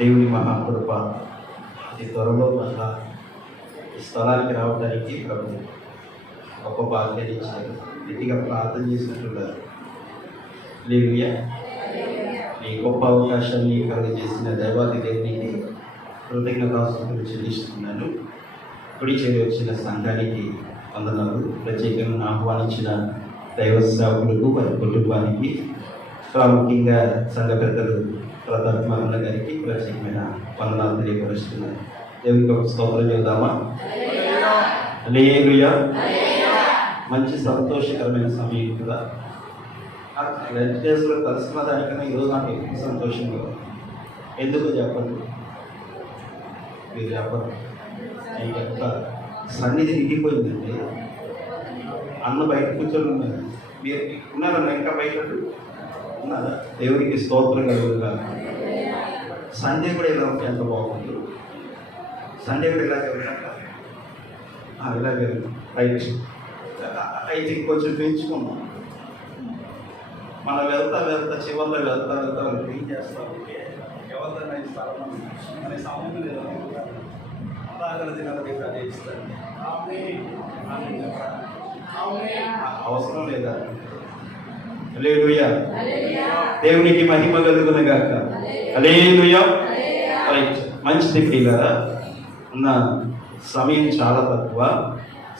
దేవుని మహాకృప అతి త్వరలో మళ్ళా ఈ స్థలానికి రావడానికి ప్రభు గొప్ప భాగ్యాన్ని ఇచ్చారు. గట్టిగా ప్రార్థన చేసినట్లున్నారు. హల్లెలూయా. ఈ గొప్ప అవకాశాన్ని కలుగజేసిన దేవాది దేవునికి కృతజ్ఞతాస్తుతులు చెల్లిస్తున్నాను. కుడి చేరి వచ్చిన సంఘానికి వందనాలు. ప్రత్యేకంగా ఆహ్వానించిన దైవ సేవకులకు వారి కుటుంబానికి, ప్రాముఖ్యంగా సంఘ పెద్దలు ప్రతాత్మరణ గారికి ప్రత్యేకమైన వందనాలు తెలియపరుస్తున్నాను. దేవునికి ఒక స్తోత్రం చేద్దామా? హల్లెలూయా. మంచి సంతోషకరమైన సమయం కూడా. వెంకటేశ్వర కలిసిన దానికన్నా ఈరోజు నాకు ఎక్కువ సంతోషంగా ఉంది. ఎందుకు చెప్పండి? మీరు చెప్పండి. ఈ యొక్క సన్నిధి నిండిపోయిందండి. అన్న బయట కూర్చొని ఉన్నారు. మీరు ఉన్నారన్న ఇంకా బయట ఉన్నారా? దేవుడికి స్తోత్రం కలుగుగా. సండే కూడా ఇలా ఉంటే ఎంత బాగుంది. సండే కూడా ఇలాగే వెళ్ళాక ఇలాగే రైట్ అయితే కొంచెం పెంచుకున్నాం. మనం వెళ్తా చివరిలో వెళ్తా ఏం చేస్తాం అంటే ఎవరిదైనా ఇస్తాం అనే సమయం లేదా చేయిస్తాను. అవసరం లేదా? హల్లెలూయా. దేవునికి మహిమ కలుగును గాక. హల్లెలూయా. రైట్. మంచిది ప్రియులారా. ఉన్న సమయం చాలా తక్కువ.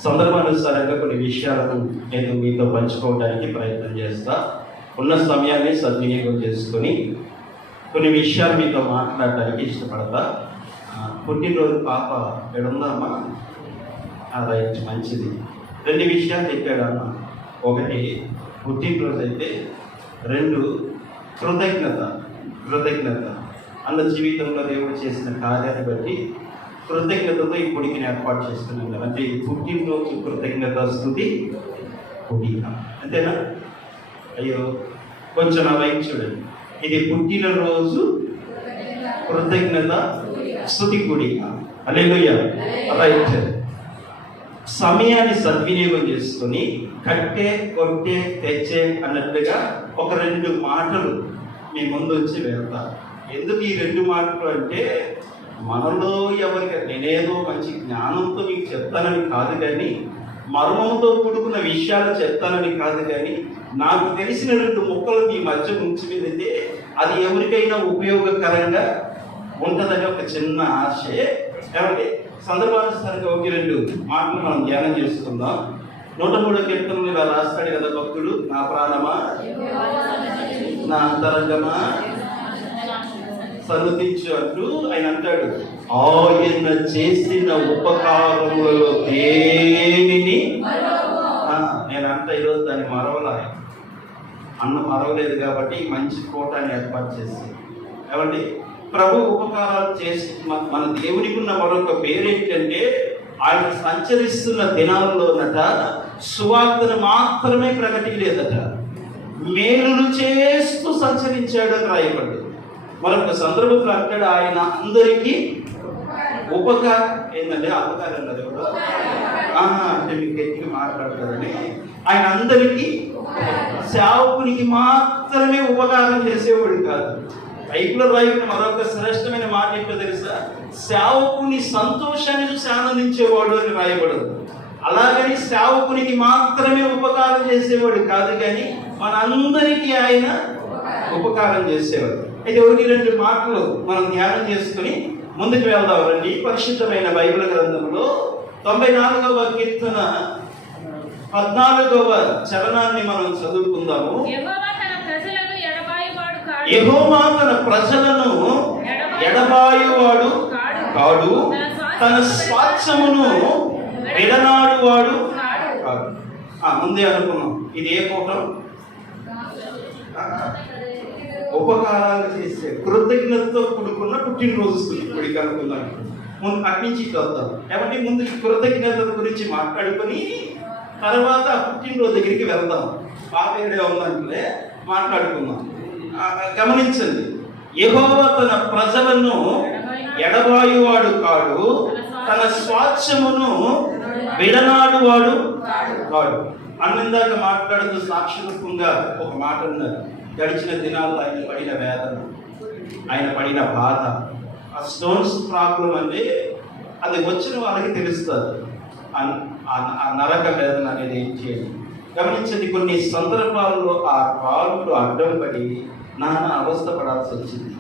సందర్భానుసారంగా కొన్ని విషయాలను నేను మీతో పంచుకోవడానికి ప్రయత్నం చేస్తా. ఉన్న సమయాన్ని సద్వినియోగం చేసుకొని కొన్ని విషయాలు మీతో మాట్లాడడానికి ఇష్టపడతా. పుట్టినరోజు పాప ఎక్కడుందమ్మా? రైట్, మంచిది. 2 విషయాలు చెప్పాడమ్మా. ఒకటి పుట్టినరోజు అయితే, 2 కృతజ్ఞత అన్న జీవితంలో దేవుడు చేసిన కార్యాన్ని బట్టి కృతజ్ఞతతో ఈ పొడికిని ఏర్పాటు చేస్తున్నాం. అంటే ఈ పుట్టినరోజు కృతజ్ఞత స్తుతి పొడిక, అంతేనా? అయ్యో కొంచెం నా వైపు చూడండి. ఇది పుట్టినరోజు కృతజ్ఞత స్తుతి పొడిక. హల్లెలూయా. రైట్. సమయాన్ని సద్వినియోగం చేసుకొని కట్టే కొట్టే తెచ్చే అన్నట్లుగా ఒక 2 మాటలు మీ ముందు వచ్చి వెళ్తా. ఎందుకు ఈ 2 మాటలు అంటే, మనలో ఎవరికి నేనేదో మంచి జ్ఞానంతో మీకు చెప్తానని కాదు, కానీ మర్మంతో కూడుకున్న విషయాలు చెప్తానని కాదు, కానీ నాకు తెలిసిన 2 ముక్కలు మీ మధ్య ఉంచి మీదైతే అది ఎవరికైనా ఉపయోగకరంగా ఉంటుందని ఒక చిన్న ఆశే. ఏమంటే సందర్భానుసారంగా 1-2 మాటలు మనం ధ్యానం చేసుకుందాం. 103వ కీర్తనలో ఇలా రాస్తాడు కదా భక్తుడు, నా ప్రాణమా నా అంతరంగమా సన్నుతించు అంటూ ఆయన అంటాడు, ఆయన చేసిన ఉపకారములలో దేనిని నేను అంట ఈరోజు దాన్ని మరవలా. అన్న మరవలేదు కాబట్టి మంచి కోటాన్ని ఏర్పాటు చేసి, ఏమండి ప్రభు ఉపకారాలు చేసి మన దేవునికి ఉన్న మరొక పేరేంటంటే, ఆయన సంచరిస్తున్న దినాల్లోనట సువార్తను మాత్రమే ప్రకటించలేదట, మేలులు చేస్తూ సంచరించాడు అని రాయబడ్డది. మరొక సందర్భంలో అంటాడు, ఆయన అందరికీ ఉపకారం ఏంటంటే అపకారం కదా అంటే మీకు గట్టిగా మాట్లాడతారని, ఆయన అందరికీ సేవకునికి మాత్రమే ఉపకారం చేసేవాడు కాదు. బైబిల్లో రాయబడిన మరొక శ్రేష్టమైన మాట ఏంటో తెలుసా? సేవకుని సంతోషాన్ని చూసి ఆనందించేవాడు అని రాయబడదు. అలాగని సేవకునికి మాత్రమే ఉపకారం చేసేవాడు కాదు, కానీ మనందరికీ ఆయన ఉపకారం చేసేవాడు. అయితే 1-2 మాటలు మనం ధ్యానం చేసుకుని ముందుకు వెళ్దాం రండి. పరిశుద్ధమైన బైబిల్ గ్రంథంలో 94వ కీర్తన 14వ చరణాన్ని మనం చదువుకుందాము. యెహోవా తన ప్రజలను ఎడబాయువాడు కాడు, తన స్వాస్థ్యమును విడనాడువాడు కాడు. ముందే అనుకున్నాం, ఇది ఏ కోటం? ఉపకారాలు చేసే కృతజ్ఞతతో కూడుకున్న పుట్టినరోజు ఇప్పటికి అనుకున్నాను. ముందు అటు నుంచి వద్దాం. ఏమంటే ముందు ఈ కృతజ్ఞత గురించి మాట్లాడుకొని తర్వాత పుట్టినరోజు దగ్గరికి వెళ్దాం. పాప ఏడే ఉందంటే మాట్లాడుకుందాం. గమనించండి, యెహోవా తన ప్రజలను ఎడబాయువాడు కాడు, తన స్వాస్థ్యమును విడనాడువాడు కాడు. అన్నిందాక మాట్లాడుతూ సాక్షిరూపంగా ఒక మాట ఉన్నారు. గడిచిన దినాల్లో ఆయన పడిన వేదన, ఆయన పడిన బాధ, ఆ స్టోన్స్ ప్రాబ్లం అంటే అది వచ్చిన వాళ్ళకి తెలుస్తుంది ఆ నరక వేదన అనేది ఏం చేయండి. గమనించండి, కొన్ని సందర్భాల్లో ఆ కాలులో అడ్డం పడి నాన్న అవస్థ పడాల్సి వచ్చింది.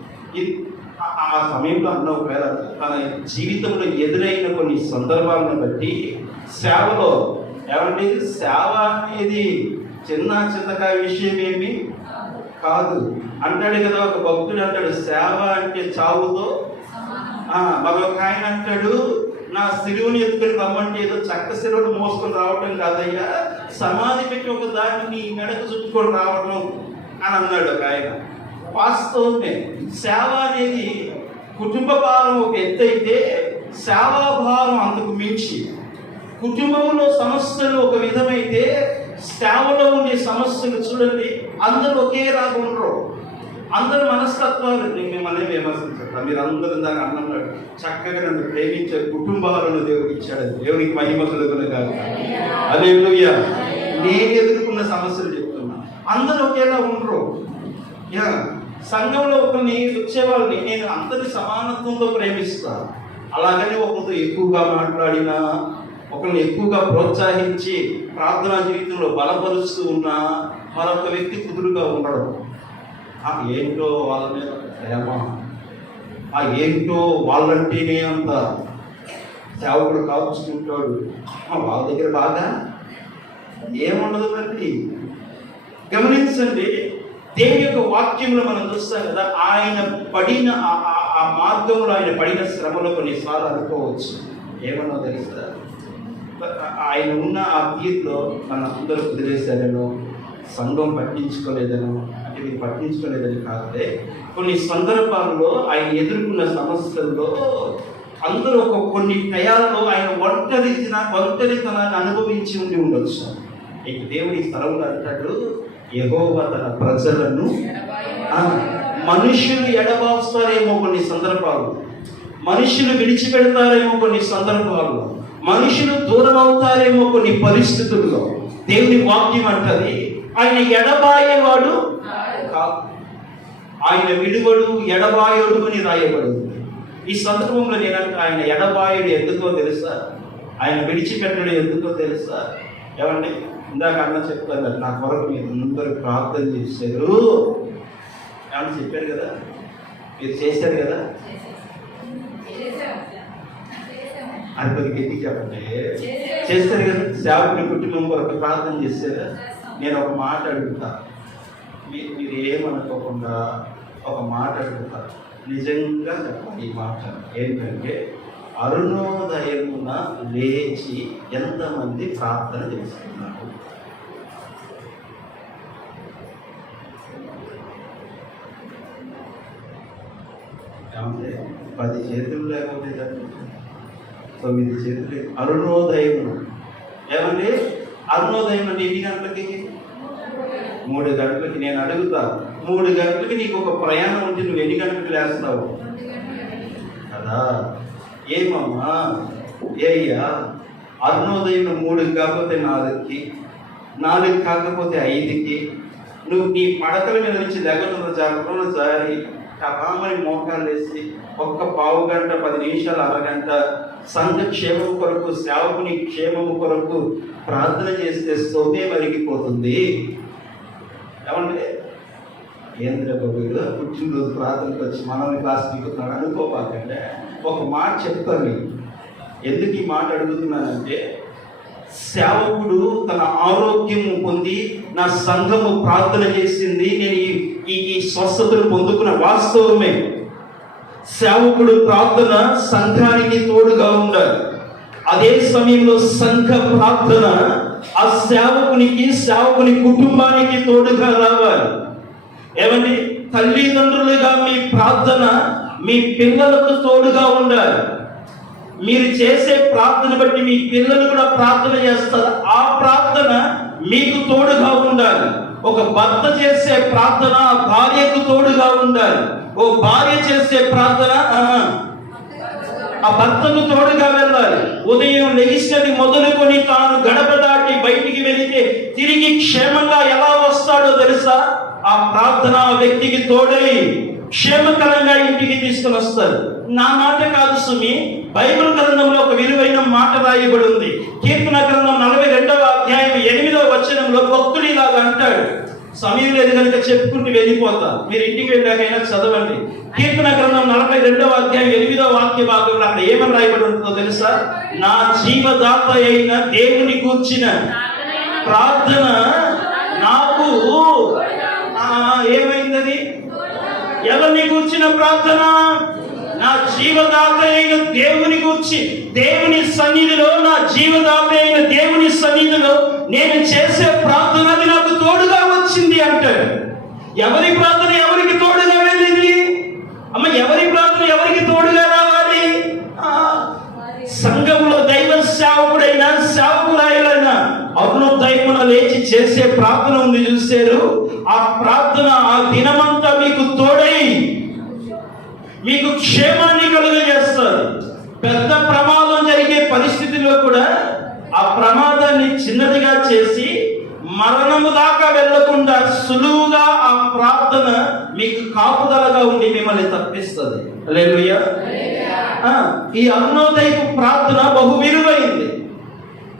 ఆ సమయంలో అన్న ఒకవేళ తన జీవితంలో ఎదురైన కొన్ని సందర్భాలను బట్టి సేవలో ఏమంటే సేవ అనేది చిన్నకాయ విషయం ఏమి కాదు అంటాడు కదా. ఒక భక్తుడు అంటాడు, సేవ అంటే చావుతో. మరొక ఆయన అంటాడు, నా సిలువని ఎత్తుకొని రమ్మంటే ఏదో చక్క సిలువను మోసుకొని రావటం కాదయ్యా, సమాధి పెట్టి ఒక దాన్ని నీ మెడకు చుట్టుకొని రావడం అని అన్నాడు ఒక ఆయన. వాస్తవమే, సేవ అనేది కుటుంబ భారం ఒక ఎత్తు అయితే సేవాభారం అంతకు మించి. కుటుంబంలో సమస్యలు ఒక విధమైతే సేవలో ఉండే సమస్యలు చూడండి, అందరూ ఒకేలాగా ఉండరు. అందరు మనస్తత్వాలు, నేను మిమ్మల్ని విమర్శించట్లా, మీరు అందరూ దాన్ని అన్నన్నాడు చక్కగా నన్ను ప్రేమించే కుటుంబాలను దేవుడికి ఇచ్చాడు. దేవునికి మహిమ కలుగునుగా. హల్లెలూయా. నేను ఎదుర్కొన్న సమస్యలు చెప్తున్నా, అందరూ ఒకేలా ఉండరు. సంఘంలో ఒకరిని వచ్చేవాళ్ళని నేను అందరి సమానత్వంతో ప్రేమిస్తాను. అలాగని ఒకరితో ఎక్కువగా మాట్లాడినా, ఒకరిని ఎక్కువగా ప్రోత్సహించి ప్రార్థనా జీవితంలో బలపరుస్తూ ఉన్నా మరొక వ్యక్తి కుదురుగా ఉండడం. ఏంటో వాళ్ళ మీద ప్రేమ, ఏంటో వాళ్ళంటేనే అంత సేవకుడు కాపుకుంటాడు, వాళ్ళ దగ్గర బాగా ఏముండదు. మరి గమనించండి, దేవుని యొక్క వాక్యంలో మనం చూస్తాం కదా, ఆయన పడిన ఆ మార్గంలో ఆయన పడిన శ్రమలో కొన్నిసార్లు అనుకోవచ్చు ఏమన్నా తెలుస్తా, ఆయన ఉన్న ఆ తీరులో మన అందరూ వదిలేశారనో, సంఘం పట్టించుకోలేదనో, అంటే మీరు పట్టించుకోలేదని కాదే, కొన్ని సందర్భాల్లో ఆయన ఎదుర్కొన్న సమస్యల్లో అందరూ కొన్ని టయాల్లో ఆయన ఒంటరితనాన్ని అనుభవించి ఉండి ఉండొచ్చు. ఇక దేవుని స్థలంలో అంటాడు, యెహోవా తన ప్రజలను మనుషులు ఎడబాస్తారేమో కొన్ని సందర్భాలు, మనుషులు విడిచిపెడతారేమో కొన్ని సందర్భాలు, మనుషులు దూరం అవుతారేమో కొన్ని పరిస్థితుల్లో. దేవుని వాక్యం అంటది, ఆయన ఎడబాయేవాడు కాదు, ఆయన విడువడు ఎడబాయుడు అని రాయబడింది. ఈ సందర్భంలో నేనంటే ఆయన ఎడబాయుడు ఎందుకో తెలుసా, ఆయన విడిచిపెట్టడు ఎందుకో తెలుసా. ఏమండి, ఇందాక అన్న చెప్తాను కదా, నా కొరకు మీరు అందరూ ప్రార్థన చేశారు అని చెప్పారు కదా, మీరు చేశారు కదా, అని కొద్దిగా ఎందుకు చెప్పండి, చేస్తారు కదా. సేవకుని కుటుంబం కొరకు ప్రార్థన చేశారు. నేను ఒక మాట అడుగుతా, మీరు ఏమనుకోకుండా ఒక మాట అడుగుతా, నిజంగా చెప్పండి. ఈ మాట ఏంటంటే, అరుణోదయమున లేచి ఎంతమంది ప్రార్థన చేస్తున్నారు? అంటే 10 చేతులు లేకపోతే 9 చేతులు. అరుణోదయమున ఏమండి, అరుణోదయం అంటే ఎన్ని గంటలకి? 3 గంటలకి. నేను అడుగుతా, 3 గంటలకి నీకు ఒక ప్రయాణం ఉంటే నువ్వు ఎన్ని గంటలకు లేస్తావు కదా? ఏమమ్మా ఏయ్యా, అరుణోదయం 3 కాకపోతే 4కి, 4 కాకపోతే 5కి నువ్వు నీ పడకల మీద నుంచి లెగను జాగ్రత్తలో జారి కథామని మోకాలు వేసి ఒక్క పావు గంట 10 నిమిషాలు అరగంట సంఘ క్షేమము కొరకు, సేవకుని క్షేమము కొరకు ప్రార్థన చేస్తే స్తోమే మరిగిపోతుంది. ఏమంటే కేంద్ర బాబుగా పుట్టినరోజు ప్రార్థనకు వచ్చి మనల్ని క్లాస్ దిగుతున్నాడు అనుకోపాకంటే ఒక మాట చెప్తాను. ఎందుకు ఈ మాట అడుగుతున్నానంటే, సేవకుడు తన ఆరోగ్యం పొంది నా సంఘము ప్రార్థన చేసింది, నేను ఈ స్వస్థతను పొందుకున్న వాస్తవమే. సేవకుడు ప్రార్థన సంఘానికి తోడుగా ఉండాలి. అదే సమయంలో సంఘ ప్రార్థన ఆ సేవకుని కుటుంబానికి తోడుగా రావాలి. ఏమండి, తల్లిదండ్రులుగా మీ ప్రార్థన మీ పిల్లలకు తోడుగా ఉండాలి. మీరు చేసే ప్రార్థన బట్టి మీ పిల్లలు కూడా ప్రార్థన చేస్తారు. ఆ ప్రార్థన మీకు తోడుగా ఉండాలి. ఒక భర్త చేసే ప్రార్థన భార్యకు తోడుగా ఉండాలి. ఓ భార్య చేసే ప్రార్థన ఆ భర్తకు తోడుగా వెళ్ళాలి. ఉదయం లెగిసినది మొదలుకొని తాను గడప దాటి బయటికి వెళితే తిరిగి క్షేమంగా ఎలా వస్తాడో తెలుసా? ఆ ఆ ప్రార్థన ఆ వ్యక్తికి తోడై క్షేమకరంగా ఇంటికి తీసుకుని వస్తారు. నా మాట కాదు సుమి, బైబిల్ గ్రంథంలో ఒక విలువైన మాట రాయబడి ఉంది. కీర్తన గ్రంథం 42వ అధ్యాయం 8వ వచనంలో భక్తుడు ఇలాగా అంటాడు. సమయం లేదు కనుక చెప్పుకుంటూ వెళ్ళిపోతా, మీరు ఇంటికి వెళ్ళాకైనా చదవండి. కీర్తన గ్రంథం 42వ అధ్యాయం 8వ వాక్య భాగంలో అక్కడ ఏమని రాయబడి ఉంటుందో తెలుసా? నా జీవదాత అయిన దేవుని కూర్చిన ప్రార్థన నాకు ఏమైందని? ఎవరిని కూర్చిన ప్రార్థన? నా జీవదాత అయిన దేవుని కూర్చి, దేవుని సన్నిధిలో, నా జీవదాత అయిన దేవుని సన్నిధిలో నేను చేసే ప్రార్థన అది నాకు తోడుగా వచ్చింది అంటాడు. ఎవరి ప్రార్థన ఎవరికి తోడుగా వెళ్ళింది? అమ్మ, ఎవరి ప్రార్థన ఎవరికి తోడుగా రావాలి? సంఘంలో దైవ సేవకుడైనా సేవకురాయలైనా అరుణోదయమున లేచి చేసే ప్రార్థన ఉంది చూశారు. ఆ ప్రార్థన ఆ దినమంతా మీకు తోడై మీకు క్షేమాన్ని కలుగజేస్తారు. పెద్ద ప్రమాదం జరిగే పరిస్థితిలో కూడా ఆ ప్రమాదాన్ని చిన్నదిగా చేసి మరణము దాకా వెళ్లకుండా సులువుగా ఆ ప్రార్థన మీకు కాపుదలగా ఉండి మిమ్మల్ని తప్పిస్తుంది. హల్లెలూయా. ఈ అరుణోదయపు ప్రార్థన బహు విలువైంది.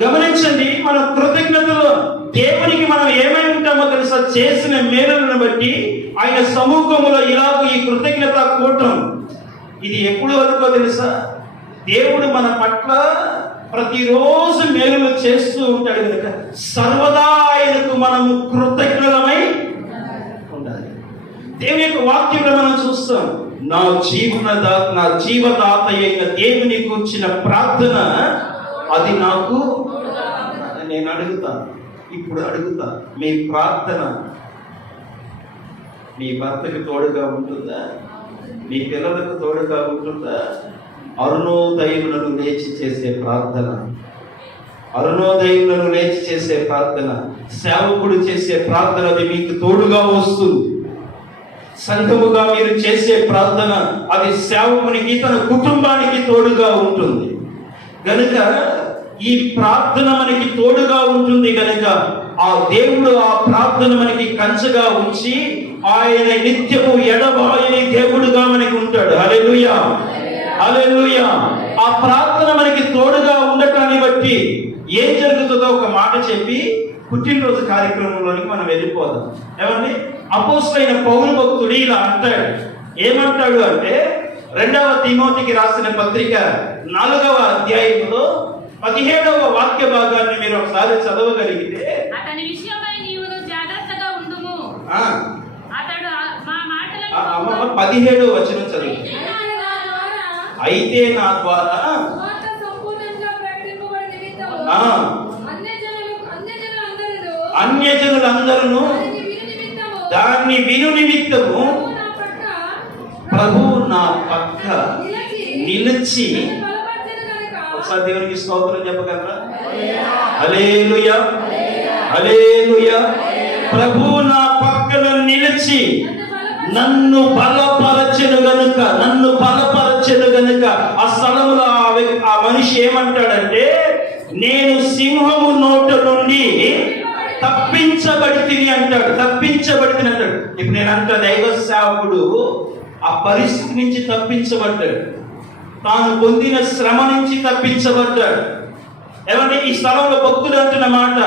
గమనించండి, మన కృతజ్ఞతలో దేవునికి మనం ఏమై ఉంటామో తెలుసా? చేసిన మేలులను బట్టి ఆయన సముఖములో ఇలాగ ఈ కృతజ్ఞత కూటం. ఇది ఎప్పుడు వరకు తెలుసా? దేవుడు మన పట్ల ప్రతిరోజు మేలులు చేస్తూ ఉంటాడు కనుక సర్వదా ఆయనకు మనము కృతజ్ఞతమై ఉండాలి. దేవుని యొక్క వాక్యంలో మనం చూస్తాం, నా జీవదాత అయిన దేవుని కూర్చిన ప్రార్థన అది నాకు. నేను అడుగుతాను, ఇప్పుడు అడుగుతా, మీ ప్రార్థన మీ భర్తకు తోడుగా ఉంటుందా? మీ పిల్లలకు తోడుగా ఉంటుందా? అరుణోదయములను లేచి చేసే ప్రార్థన, అరుణోదయములను లేచి చేసే ప్రార్థన, సేవకుడు చేసే ప్రార్థన అది మీకు తోడుగా వస్తుంది. సంఘముగా మీరు చేసే ప్రార్థన అది సేవకునికి తన కుటుంబానికి తోడుగా ఉంటుంది. గనుక ఈ ప్రార్థన మనకి తోడుగా ఉంటుంది కనుక ఆ దేవుడు ఆ ప్రార్థన మనకి కంచగా ఉంచి ఆయన నిత్యము ఎడబాయని దేవుడుగా మనకి ఉంటాడు. హల్లెలూయా, హల్లెలూయా. ఆ ప్రార్థన మనకి తోడుగా ఉండటాన్ని బట్టి ఏం జరుగుతుందో ఒక మాట చెప్పి పుట్టినరోజు కార్యక్రమంలోనికి మనం వెళ్ళిపోదాం. ఏమండి? అపోస్తలుడైన పౌలు భక్తుడు ఇలా అంటాడు. ఏమంటాడు అంటే 2వ తిమోతికి రాసిన పత్రిక 4వ అధ్యాయంలో 17వ వాక్య భాగాన్ని మీరు ఒకసారి చదవగలిగితే, అతని విషయమై నీవు జాగ్రత్తగా ఉండుము. అతడు మా మాటలను 17వ వచనం చదువు. అయితే నా ద్వారా అన్యజనులందరూ దాన్ని విను నిమిత్తము ప్రభు నా పక్క నిలిచి. ఒకసారి దేవునికి స్తోత్రం చెప్పగలరా? హల్లెలూయా, హల్లెలూయా. ప్రభు నా పక్కన నిలిచి నన్ను బలపరచెను గనుక ఆ స్థలంలో ఆ మనిషి ఏమంటాడంటే, నేను సింహము నోట నుండి తప్పించబడితిని అంటాడు. ఇప్పుడు నేను అంట దైవ సేవకుడు ఆ పరిస్థితి నుంచి తప్పించబడ్డాడు, తాను పొందిన శ్రమ నుంచి తప్పించబడ్డాడు. ఏమంటే ఈ స్థలంలో భక్తుడు అంటున్న మాట,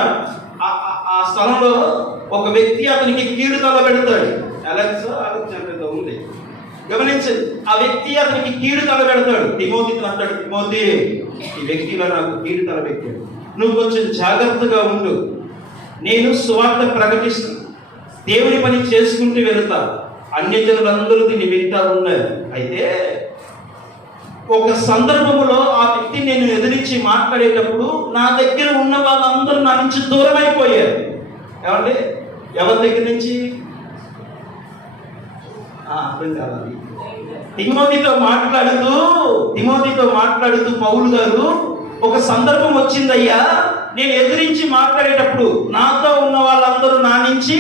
ఆ స్థలంలో ఒక వ్యక్తి అతనికి కీడు తలబెడతాడు. అలెక్సా ఉంది, గమనించండి. ఆ వ్యక్తి అతనికి కీడు తలబెడతాడు. తిమోతితో అంటాడు, తిమోతి, ఈ వ్యక్తిలో నాకు కీడు తలబెట్టాడు, నువ్వు కొంచెం జాగ్రత్తగా ఉండు. నేను సువార్త ప్రకటిస్తూ దేవుని పని చేసుకుంటూ వెళుతా, అన్యజనులందరూ దీన్ని వింటా ఉన్నారు. అయితే ఒక సందర్భంలో ఆ వ్యక్తి నేను ఎదిరించి మాట్లాడేటప్పుడు నా దగ్గర ఉన్న వాళ్ళందరూ నా నుంచి దూరం అయిపోయారు. ఏమంటే ఎవరి దగ్గర నుంచి? అర్థం కావాలి. తిమోతితో మాట్లాడుతూ పౌలు గారు, ఒక సందర్భం వచ్చిందయ్యా, నేను ఎదిరించి మాట్లాడేటప్పుడు నాతో ఉన్న వాళ్ళందరూ నా నుంచి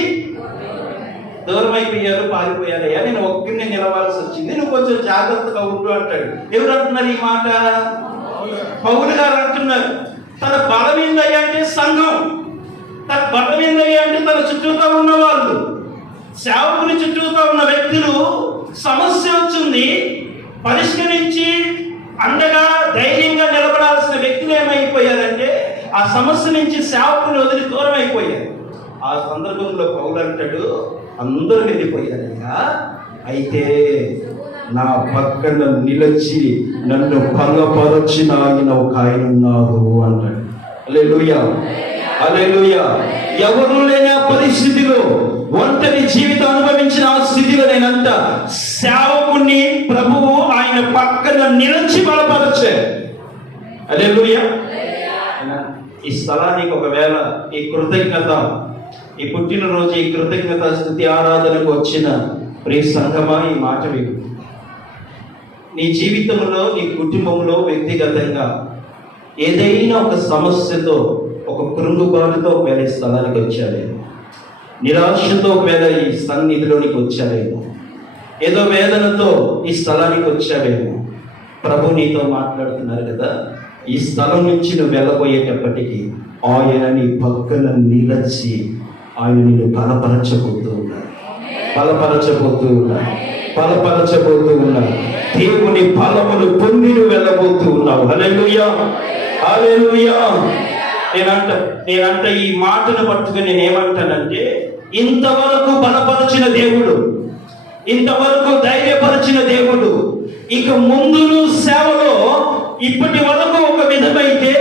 దూరం అయిపోయారు, పారిపోయారయ్యా, నేను ఒక్కరిని నిలవాల్సి వచ్చింది, నువ్వు కొంచెం జాగ్రత్తగా ఉండు అంటాడు. ఎవరు అంటున్నారు ఈ మాట? పౌలు గారు అంటున్నారు. తన బలం ఏందయ్యా అంటే సంఘం, తన బలం ఏందయ్యా అంటే తన చుట్టూతో ఉన్నవాళ్ళు. సేవకుని చుట్టూతో ఉన్న వ్యక్తులు సమస్య వచ్చింది, పరిష్కరించి అండగా ధైర్యంగా నిలబడాల్సిన వ్యక్తులు ఏమైపోయారంటే ఆ సమస్య నుంచి సేవకుని వదిలి దూరం అయిపోయారు. ఆ సందర్భంలో పౌలు అంటాడు, అందరూ వెళ్ళిపోయారయ్యా, అయితే నా పక్కన నిలిచి నన్ను బలపరచిన ఆయన ఒక ఆయన ఉన్నారు అంటాడు. హల్లెలూయా, హల్లెలూయా. ఎవరు లేని ఆ పరిస్థితిలో, ఒంటరి జీవితం అనుభవించిన ఆ స్థితిలో నేనంట సేవకుని ప్రభువు ఆయన పక్కన నిలిచి బలపరచాడు. హల్లెలూయా. ఈ స్థలానికి ఒకవేళ ఈ కృతజ్ఞత, ఈ పుట్టినరోజు ఈ కృతజ్ఞత స్తుతి ఆరాధనకు వచ్చిన ప్రియ సంఘమా, ఈ మాట విను. నీ జీవితంలో, నీ కుటుంబంలో, వ్యక్తిగతంగా ఏదైనా ఒక సమస్యతో, ఒక కృంగుబాటుతో ఒకవేళ ఈ స్థలానికి వచ్చావేమో, నిరాశతో ఒకవేళ ఈ సన్నిధిలోనికి వచ్చావేమో, ఏదో వేదనతో ఈ స్థలానికి వచ్చావేమో, ప్రభు నీతో మాట్లాడుతున్నారు కదా, ఈ స్థలం నుంచి నువ్వు వెళ్ళబోయేటప్పటికీ ఆయన నీ పక్కన నిలిచి ఆయన నిన్ను బలపరచబోతూ ఉన్నాడు, బలపరచబోతూ ఉన్నాడు, బలపరచబోతూ ఉన్నాడు. దేవుని బలమును పొంది నువ్వు వెళ్ళబోతూ ఉన్నావు. హల్లెలూయా, హల్లెలూయా. నేనంట ఈ మాటను పట్టుకుని నేనేమంటానంటే, ఇంతవరకు బలపరిచిన దేవుడు, ఇంతవరకు ధైర్యపరిచిన దేవుడు ఇక ముందును సేవలో ఇప్పటి వరకు ఒక విధమైతే,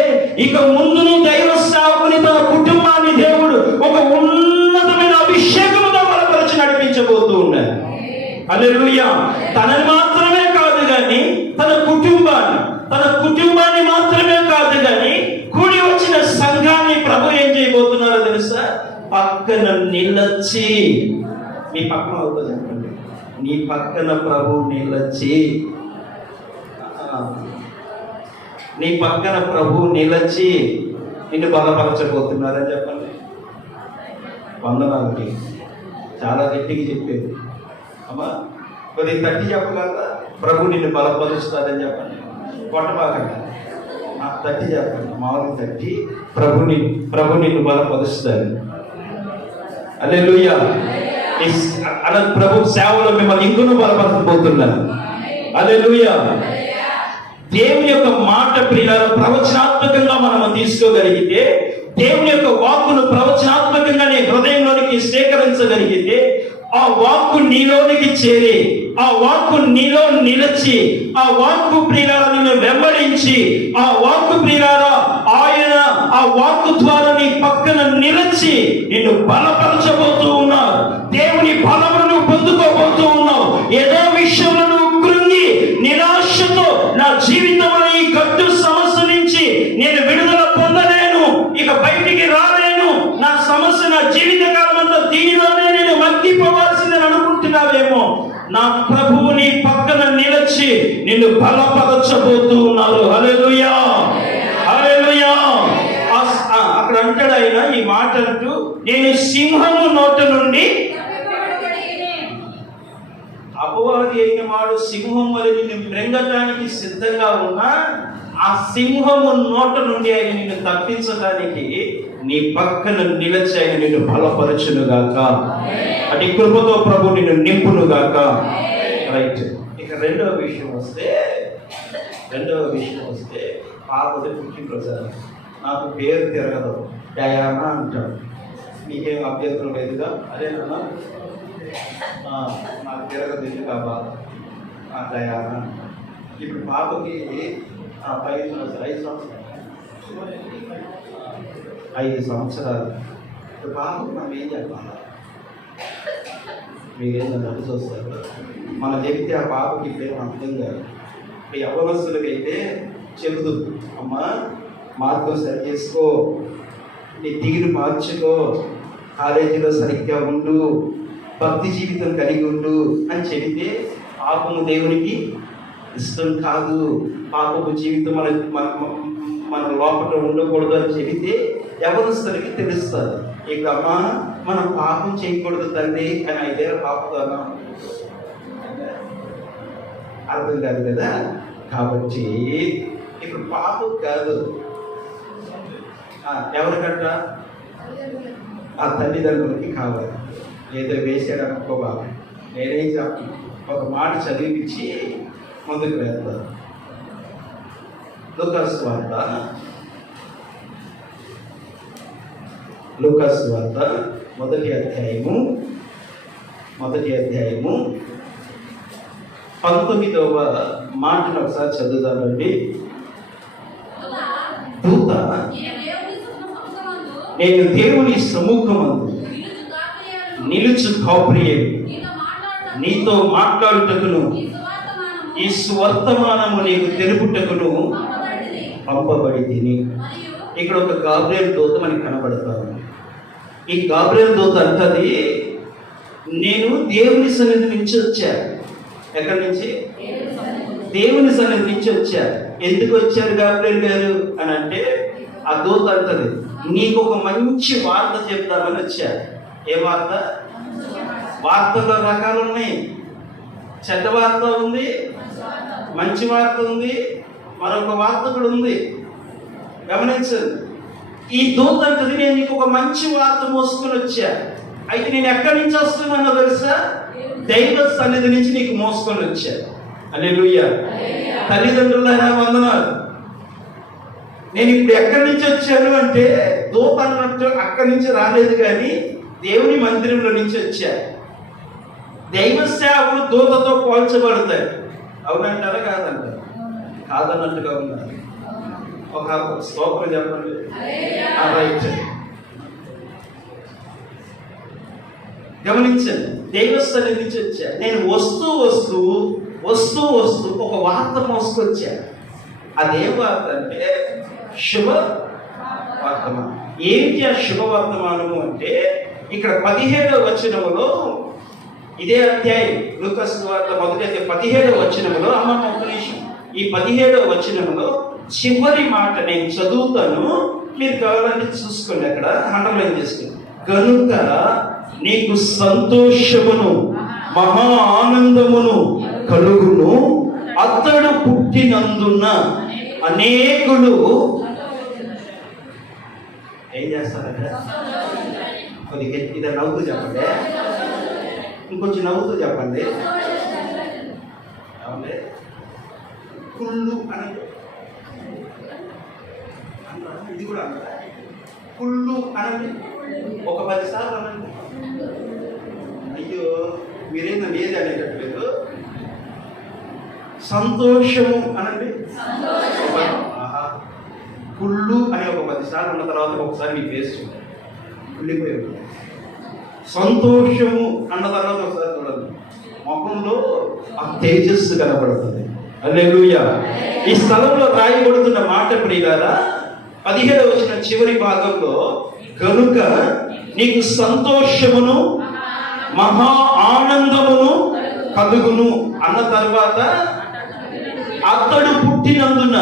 ఇక ముందును దైవ సేవకుని తన కుటుంబాన్ని దేవుడు ఒక ఉన్నతమైన అభిషేకముతో బలపరిచి నడిపించబోతూ ఉన్నాడు. హల్లెలూయా. తనని మాత్రమే కాదు కానీ తన కుటుంబాన్ని మాత్రమే కాదు కానీ కూడి వచ్చిన సంఘాన్ని ప్రభు ఏం చేయబోతున్నారో తెలుసా? పక్కన నిలచి, మీ పక్కన అవుతుంది చెప్పండి, నీ పక్కన ప్రభు నిలచి, నీ పక్కన ప్రభు నిలచి నిన్ను బలపరచబోతున్నారని చెప్పండి. వందనాలకి చాలా గట్టిగా చెప్పేది అమ్మా, కొద్దిగా తట్టి చెప్పగలరా? ప్రభు నిన్ను బలపరుస్తారని చెప్పండి. కొట్టబాగండి, తట్టి చెప్పండి, మామూలు తట్టి ప్రభు నిన్ను బలపరుస్తారు. హల్లెలూయా. అలా ప్రభు సేవలో మిమ్మల్ని ఇంకొను బలపరచబోతున్నారు. హల్లెలూయా. దేవుని యొక్క మాట ప్రియులారా ప్రవచనాత్మకంగా మనము తీసుకోగలిగితే, దేవుని యొక్క వాక్కును ప్రవచనాత్మకంగా నీ హృదయంలోనికి స్వీకరించగలిగితే, ఆ వాక్కు నీలోనికి చేరి, ఆ వాక్కు నీలో నిలిచి, ఆ వాక్కు ప్రియులారా నిన్ను వెంబడించి, ఆ వాక్కు ప్రియులారా ఆయన ఆ వాక్కు ద్వారా నీ పక్కన నిలిచి నిన్ను బలపరచబోతూ ఉన్నారు. దేవుని బలమును పొందుకోబోతూ ఉన్నావు. ఏదో విషయంలో నువ్వు కృంగి నిరాశతో నా జీవితంలో ఈ గడ్డు సమస్య నుంచి నేను విడుదల పొందలేను, ఇక బయటికి రాలేను, నా సమస్య నా జీవిత కాలం అంతా దీనిలోనే నేను మగ్గిపోవాల్సిందని అనుకుంటున్నావేమో, నా ప్రభువు నీ పక్కన నిలిచి నిన్ను బలపరచబోతూ ఉన్నారు. హల్లెలూయా, హల్లెలూయా. అక్కడ అంటాడు ఆయన ఈ మాట అంటూ, నేను సింహము నోట నుండి, అపవాది అయిన వాడు సింహం వలె నిన్ను మృంగటానికి సిద్ధంగా ఉన్నా, ఆ సింహము నోట నుండి ఆయన నిన్ను తప్పించడానికి నీ పక్కన నిలిచి ఆయన నిన్ను బలపరచునుగాక. అటు కృపతో ప్రభు నిన్ను నింపునుగాక. రైట్. ఇక రెండవ విషయం వస్తే పాపది పుట్టినరోజు, నాకు పేరు తిరగదు, డయానా అంటాడు. నీకేం అభ్యంతరం లేదుగా? అదేనన్నా, నాకు తిరగదు ఎందుకు ఆ బాధ, డయానా. ఇప్పుడు పాపకి 5 సంవత్సరాలు. ఇప్పుడు పాపకు మనం ఏం చెప్పాలి? మీరేందని అడ్డు చూస్తారు. మనం చెప్తే ఆ పాపకి ఇప్పుడేం అర్థం కాదు. యవ్వనస్తులకైతే చెబుదు, అమ్మా మార్గం సరి చేసుకో, నీ దిగులు మార్చుకో, కాలేజీలో సరిగ్గా ఉండు, భక్తి జీవితం కలిగి ఉండు అని చెబితే పాపము దేవునికి ఇష్టం కాదు, పాపపు జీవితం మన లోపల ఉండకూడదు అని చెబితే యవనస్తులకి తెలుస్తుంది. ఇక అమ్మా మనం పాపం చేయకూడదు తండ్రి అని 5 ఏళ్ళ పాపదానా అర్థం కాదు కదా. కాబట్టి ఇప్పుడు పాపం కాదు, ఎవరికంట? ఆ తల్లిదండ్రులకి కావాలి. ఏదో వేసాడు అనుకో బాబు, నేనేం చెప్పను, ఒక మాట చదివించి ముందుకు వెళ్తాను. లూకాసు వార్త మొదటి అధ్యాయము 19వ మాటను ఒకసారి చదువుదామండి. దూత నేను దేవుని సముఖమందు నిలుచు కాపురియలు నీతో మాట్లాడుటకును ఈ సువర్తమానము నీకు తెలుపుటకును పంపబడి తిని. ఇక్కడ ఒక గాబ్రియల్ దూత మనకి కనబడతాను. ఈ గాబ్రియల్ దూత అంటది, నేను దేవుని సన్నిధి నుంచి వచ్చా. ఎక్కడి నుంచి? దేవుని సన్నిధి నుంచి వచ్చా. ఎందుకు వచ్చారు గాబ్రియల్ గారు అని అంటే, ఆ దూత అంటది, నీకు ఒక మంచి వార్త చెప్తామని వచ్చా. ఏ వార్త? వార్తలో రకాలు ఉన్నాయి. చెడ్డ వార్త ఉంది, మంచి వార్త ఉంది, మరొక వార్త కూడా ఉంది. గమనించండి. ఈ దూత అంటది, నేను నీకు ఒక మంచి వార్త మోసుకొని వచ్చా. అయితే నేను ఎక్కడి నుంచి వస్తున్నానో తెలుసా? దైవ సన్నిధి నుంచి నీకు మోసుకొని వచ్చా. హల్లెలూయా. తల్లిదండ్రులారా వందనాలు. నేను ఇప్పుడు ఎక్కడి నుంచి వచ్చాను అంటే, దూత అన్నట్టు అక్కడి నుంచి రాలేదు, కానీ దేవుని మందిరంలో నుంచి వచ్చా. దైవ సేవకులు దూతతో పోల్చబడతారు. అవునంటారా? కాదంటారు? కాదన్నట్టుగా ఉన్నారు. ఒక స్తోత్రం చెప్పండి. గమనించండి, దైవస్థానం నుంచి వచ్చా. నేను వస్తూ ఒక వార్త మోసుకొచ్చా. అదే వార్త అంటే శుభ వర్తమానం. ఏంటి ఆ శుభవర్తమానము అంటే, ఇక్కడ 17వ వచనములో, ఇదే అధ్యాయం లూకాసు వార్త మొదటి అధ్యాయం 17వ వచనములో, ఈ 17వ వచనములో చివరి మాట నేను చదువుతాను, మీరు కావాలంటే చూసుకోండి. అక్కడ అండర్లైన్ చేసుకోండి. కనుక నీకు సంతోషమును మహా ఆనందమును కలుగును, అతడు పుట్టినందున అనేకులు ఏం చేస్తారంటే, కొద్దిగా ఇది నవ్వుతూ చెప్పండి, ఇంకొంచెం నవ్వుతూ చెప్పండి. కుళ్ళు అని ఇది కూడా కుళ్ళు అనండి, ఒక 10 సార్లు అనండి. అయ్యో మీరేందా ఏది అనేటట్లేదు. సంతోషము అనండి. కుళ్ళు అని ఒక 10 సార్లు ఉన్న తర్వాత ఒకసారి మీ ఫేస్ చూడండి, కుళ్ళిపోయారు. సంతోషము అన్న తర్వాత ఒకసారి చూడండి, ముఖంలో ఆ తేజస్సు కనబడుతుంది. హల్లెలూయా. ఈ స్థలంలో రాయబడుతున్న మాట ప్రియులారా, 17వ వచనం చివరి భాగంలో, కనుక నీకు సంతోషమును మహా ఆనందమును కలుగును అన్న తర్వాత, అతడు పుట్టినందున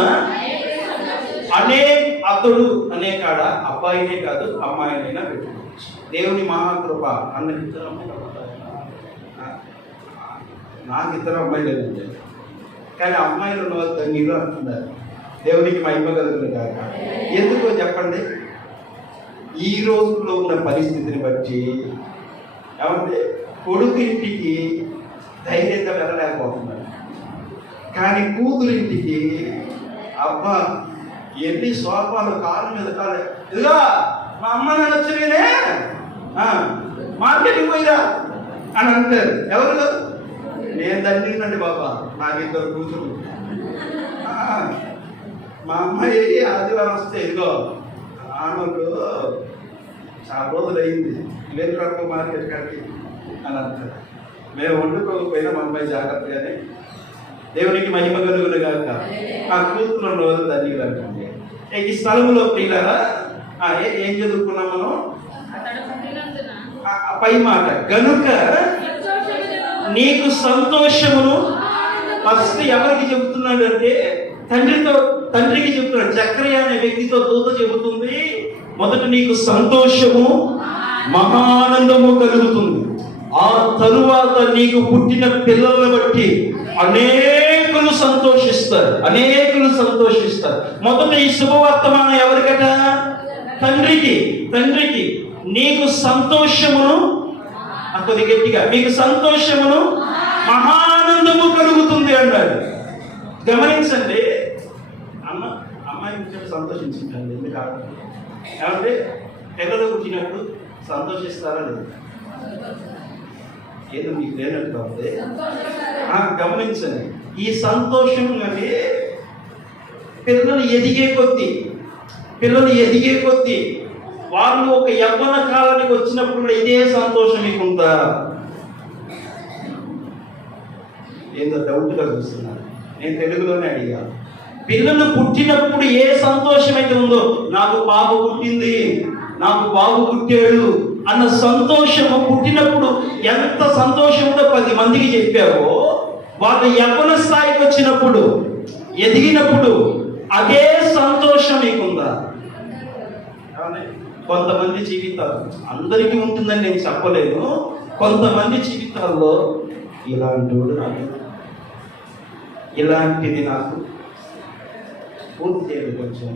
అతడు అనే కాడ అబ్బాయినే కాదు అమ్మాయినైనా పెట్టుకోవచ్చు. దేవుని మహాకృప. అన్న ఇద్దరు అమ్మాయిలు, నాకు 2 అమ్మాయిలు అంతే, కానీ అమ్మాయిలు ఉన్న వాళ్ళు ధన్యులు అంటున్నారు. దేవునికి మహిమ కలుగును కాక. ఎందుకో చెప్పండి, ఈ రోజుల్లో ఉన్న పరిస్థితిని బట్టి ఏమంటే కొడుకు ఇంటికి ధైర్యంగా వెళ్ళలేకపోతున్నారు, కానీ కూతురింటికి అబ్బా ఎన్ని సోఫాలు కాళ్ళ మీద కాలే, ఇదిగా మా అమ్మ నాన్న వచ్చినే మార్కెట్కి పోయిరా అని అంటారు. ఎవరు? నేను తండ్రినండి బాబా, నాకు 2 కూతురు. మా అమ్మాయి ఆదివారం వస్తే, ఇదిగో ఆమెకు చాలా రోజులు అయింది, వెళ్ళి మార్కెట్ కాడికి అని అంటారు. మేము వండుకోకపోయినా మా అమ్మాయి జాగ్రత్తగానే. దేవునికి మహిమ కలుగును గాక. ఆ కూతురు రోజులు ధన్యులు అంటుంది. ఈ స్థలంలో పిల్లరా ఏం చదువుకున్నాం మనం? పై మాట, గనుక నీకు సంతోషమును. ఫస్ట్ ఎవరికి చెబుతున్నాడు అంటే తండ్రికి చెబుతున్నాడు. జకర్యా అనే వ్యక్తితో దూత చెబుతుంది, మొదట నీకు సంతోషము మహానందము కలుగుతుంది, ఆ తరువాత నీకు పుట్టిన పిల్లలను బట్టి అనేకులు సంతోషిస్తారు. మొదట ఈ శుభవర్తమానం ఎవరికట? తండ్రికి నీకు సంతోషమును. ఆ కొద్ది గట్టిగా, మీకు సంతోషమును మహానందము కలుగుతుంది అన్నాడు. గమనించండి, అమ్మాయి పుట్టినప్పుడు సంతోషించండి. ఎందుకు ఏమంటే పిల్లలు పుట్టినప్పుడు సంతోషిస్తారా లేదు? ఏదో మీకు లేనట్టుగా ఉంది. గమనించండి, ఈ సంతోషం అంటే పిల్లలు ఎదిగే కొద్దీ వాళ్ళు ఒక యవ్వన కాలానికి వచ్చినప్పుడు కూడా ఇదే సంతోషం మీకు ఉందా? ఏదో డౌట్గా చూస్తున్నారు. నేను తెలుగులోనే అడిగా. పిల్లలు పుట్టినప్పుడు ఏ సంతోషం అయితే ఉందో, నాకు బాబు పుట్టింది, నాకు బాబు పుట్టాడు అన్న సంతోషము పుట్టినప్పుడు ఎంత సంతోషంతో 10 మందికి చెప్పావో, వాళ్ళ యవ్వన స్థాయికి వచ్చినప్పుడు, ఎదిగినప్పుడు అదే సంతోషం మీకుందా? కొంతమంది జీవితాలు, అందరికీ ఉంటుందని నేను చెప్పలేను, కొంతమంది జీవితాల్లో ఇలాంటివాడు నాకు, ఇలాంటిది నాకు పూర్తి చేయాలి, కొంచెం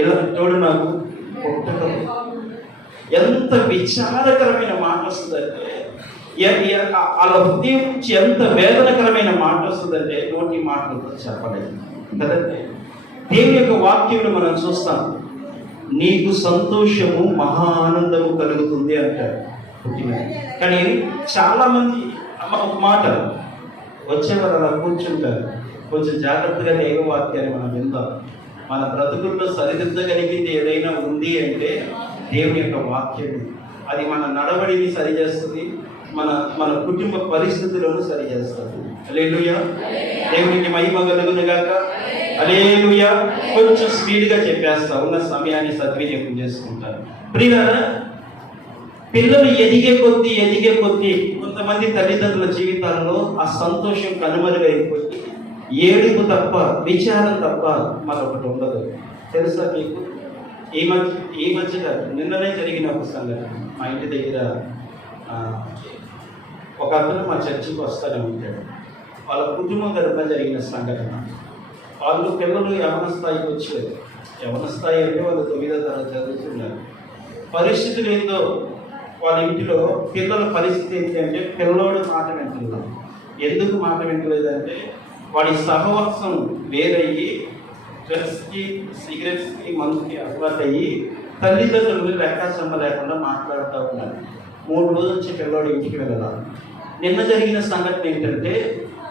ఇలాంటివాడు నాకు పుట్టడం. ఎంత విచారకరమైన మాట వస్తుందంటే, వాళ్ళ హృదయం నుంచి ఎంత వేదనకరమైన మాట వస్తుందంటే నోటి మాటలతో చెప్పలేదు కదండి. దేవుని యొక్క వాక్యంలో మనం చూస్తాం, నీకు సంతోషము మహా ఆనందము కలుగుతుంది అంటారు పుట్టిన. కానీ చాలా మంది ఒక మాట వచ్చేవారు అలా కూర్చుంటారు. కొంచెం జాగ్రత్తగా దైవ వాక్యాన్ని మనం విందాం. మన బ్రతుకుల్లో సరిదిద్దగలిగింది ఏదైనా ఉంది అంటే దేవుని యొక్క వాక్యం. అది మన నడవడిని సరిచేస్తుంది, మన కుటుంబ పరిస్థితులను సరిచేస్తుంది. హల్లెలూయా, దేవునికి మహిమ కలుగును గాక. హల్లెలూయా. కొంచెం స్పీడ్గా చెప్పేస్తా, ఉన్న సమయాన్ని సద్వినియోగం చేసుకుంటారు. ప్రియులారా, పిల్లలు ఎదిగే కొద్దీ కొంతమంది తల్లిదండ్రుల జీవితాల్లో ఆ సంతోషం కనుమరుగైపోయి ఏడుపు తప్ప, విచారం తప్ప మరొకటి ఉండదు. తెలుసా మీకు? ఈ మధ్యగా నిన్ననే జరిగిన ఒక సంఘటన. మా ఇంటి దగ్గర ఒక అతను మా చర్చికి వస్తూనే ఉంటాడు. వాళ్ళ కుటుంబం తరపున జరిగిన సంఘటన. వాళ్ళు పిల్లలు యవన స్థాయికి వచ్చేది. యవన స్థాయి అంటే వాళ్ళు 9వ తరగతి చదువుతున్నారు. పరిస్థితులు ఏందో వాళ్ళ ఇంటిలో పిల్లల పరిస్థితి ఏంటి అంటే, పిల్లోడు మాట వింటున్నాడు. ఎందుకు మాట వింటలేదంటే, వాడి సహవాసం వేరయ్యి డ్రగ్స్కి, సిగరెట్స్కి, మందుకి అలవాటయ్యి తల్లిదండ్రులు లెక్కాసమ్మ లేకుండా మాట్లాడుతూ ఉన్నారు. 3 రోజుల నుంచి పిల్లోడు ఇంటికి వెళ్ళాలి. నిన్న జరిగిన సంఘటన ఏంటంటే,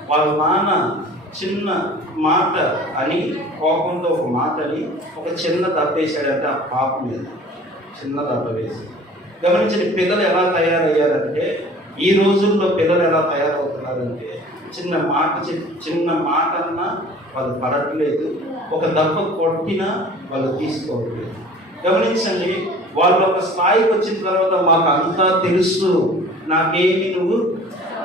వాళ్ళ నాన్న చిన్న మాట అని, కోపంతో ఒక మాట అని ఒక చిన్న దెబ్బ వేసాడంటే ఆ పాప మీద చిన్న దెబ్బ వేసి. గమనించండి, పిల్లలు ఎలా తయారయ్యారంటే, ఈ రోజుల్లో పిల్లలు ఎలా తయారవుతున్నారంటే, చిన్న మాట అన్నా వాళ్ళు పడట్లేదు, ఒక దెబ్బ కొట్టినా వాళ్ళు తీసుకోవట్లేదు. గమనించండి, వాళ్ళు ఒక స్థాయికి వచ్చిన తర్వాత మాకు అంతా తెలుసు, నాకేమి నువ్వు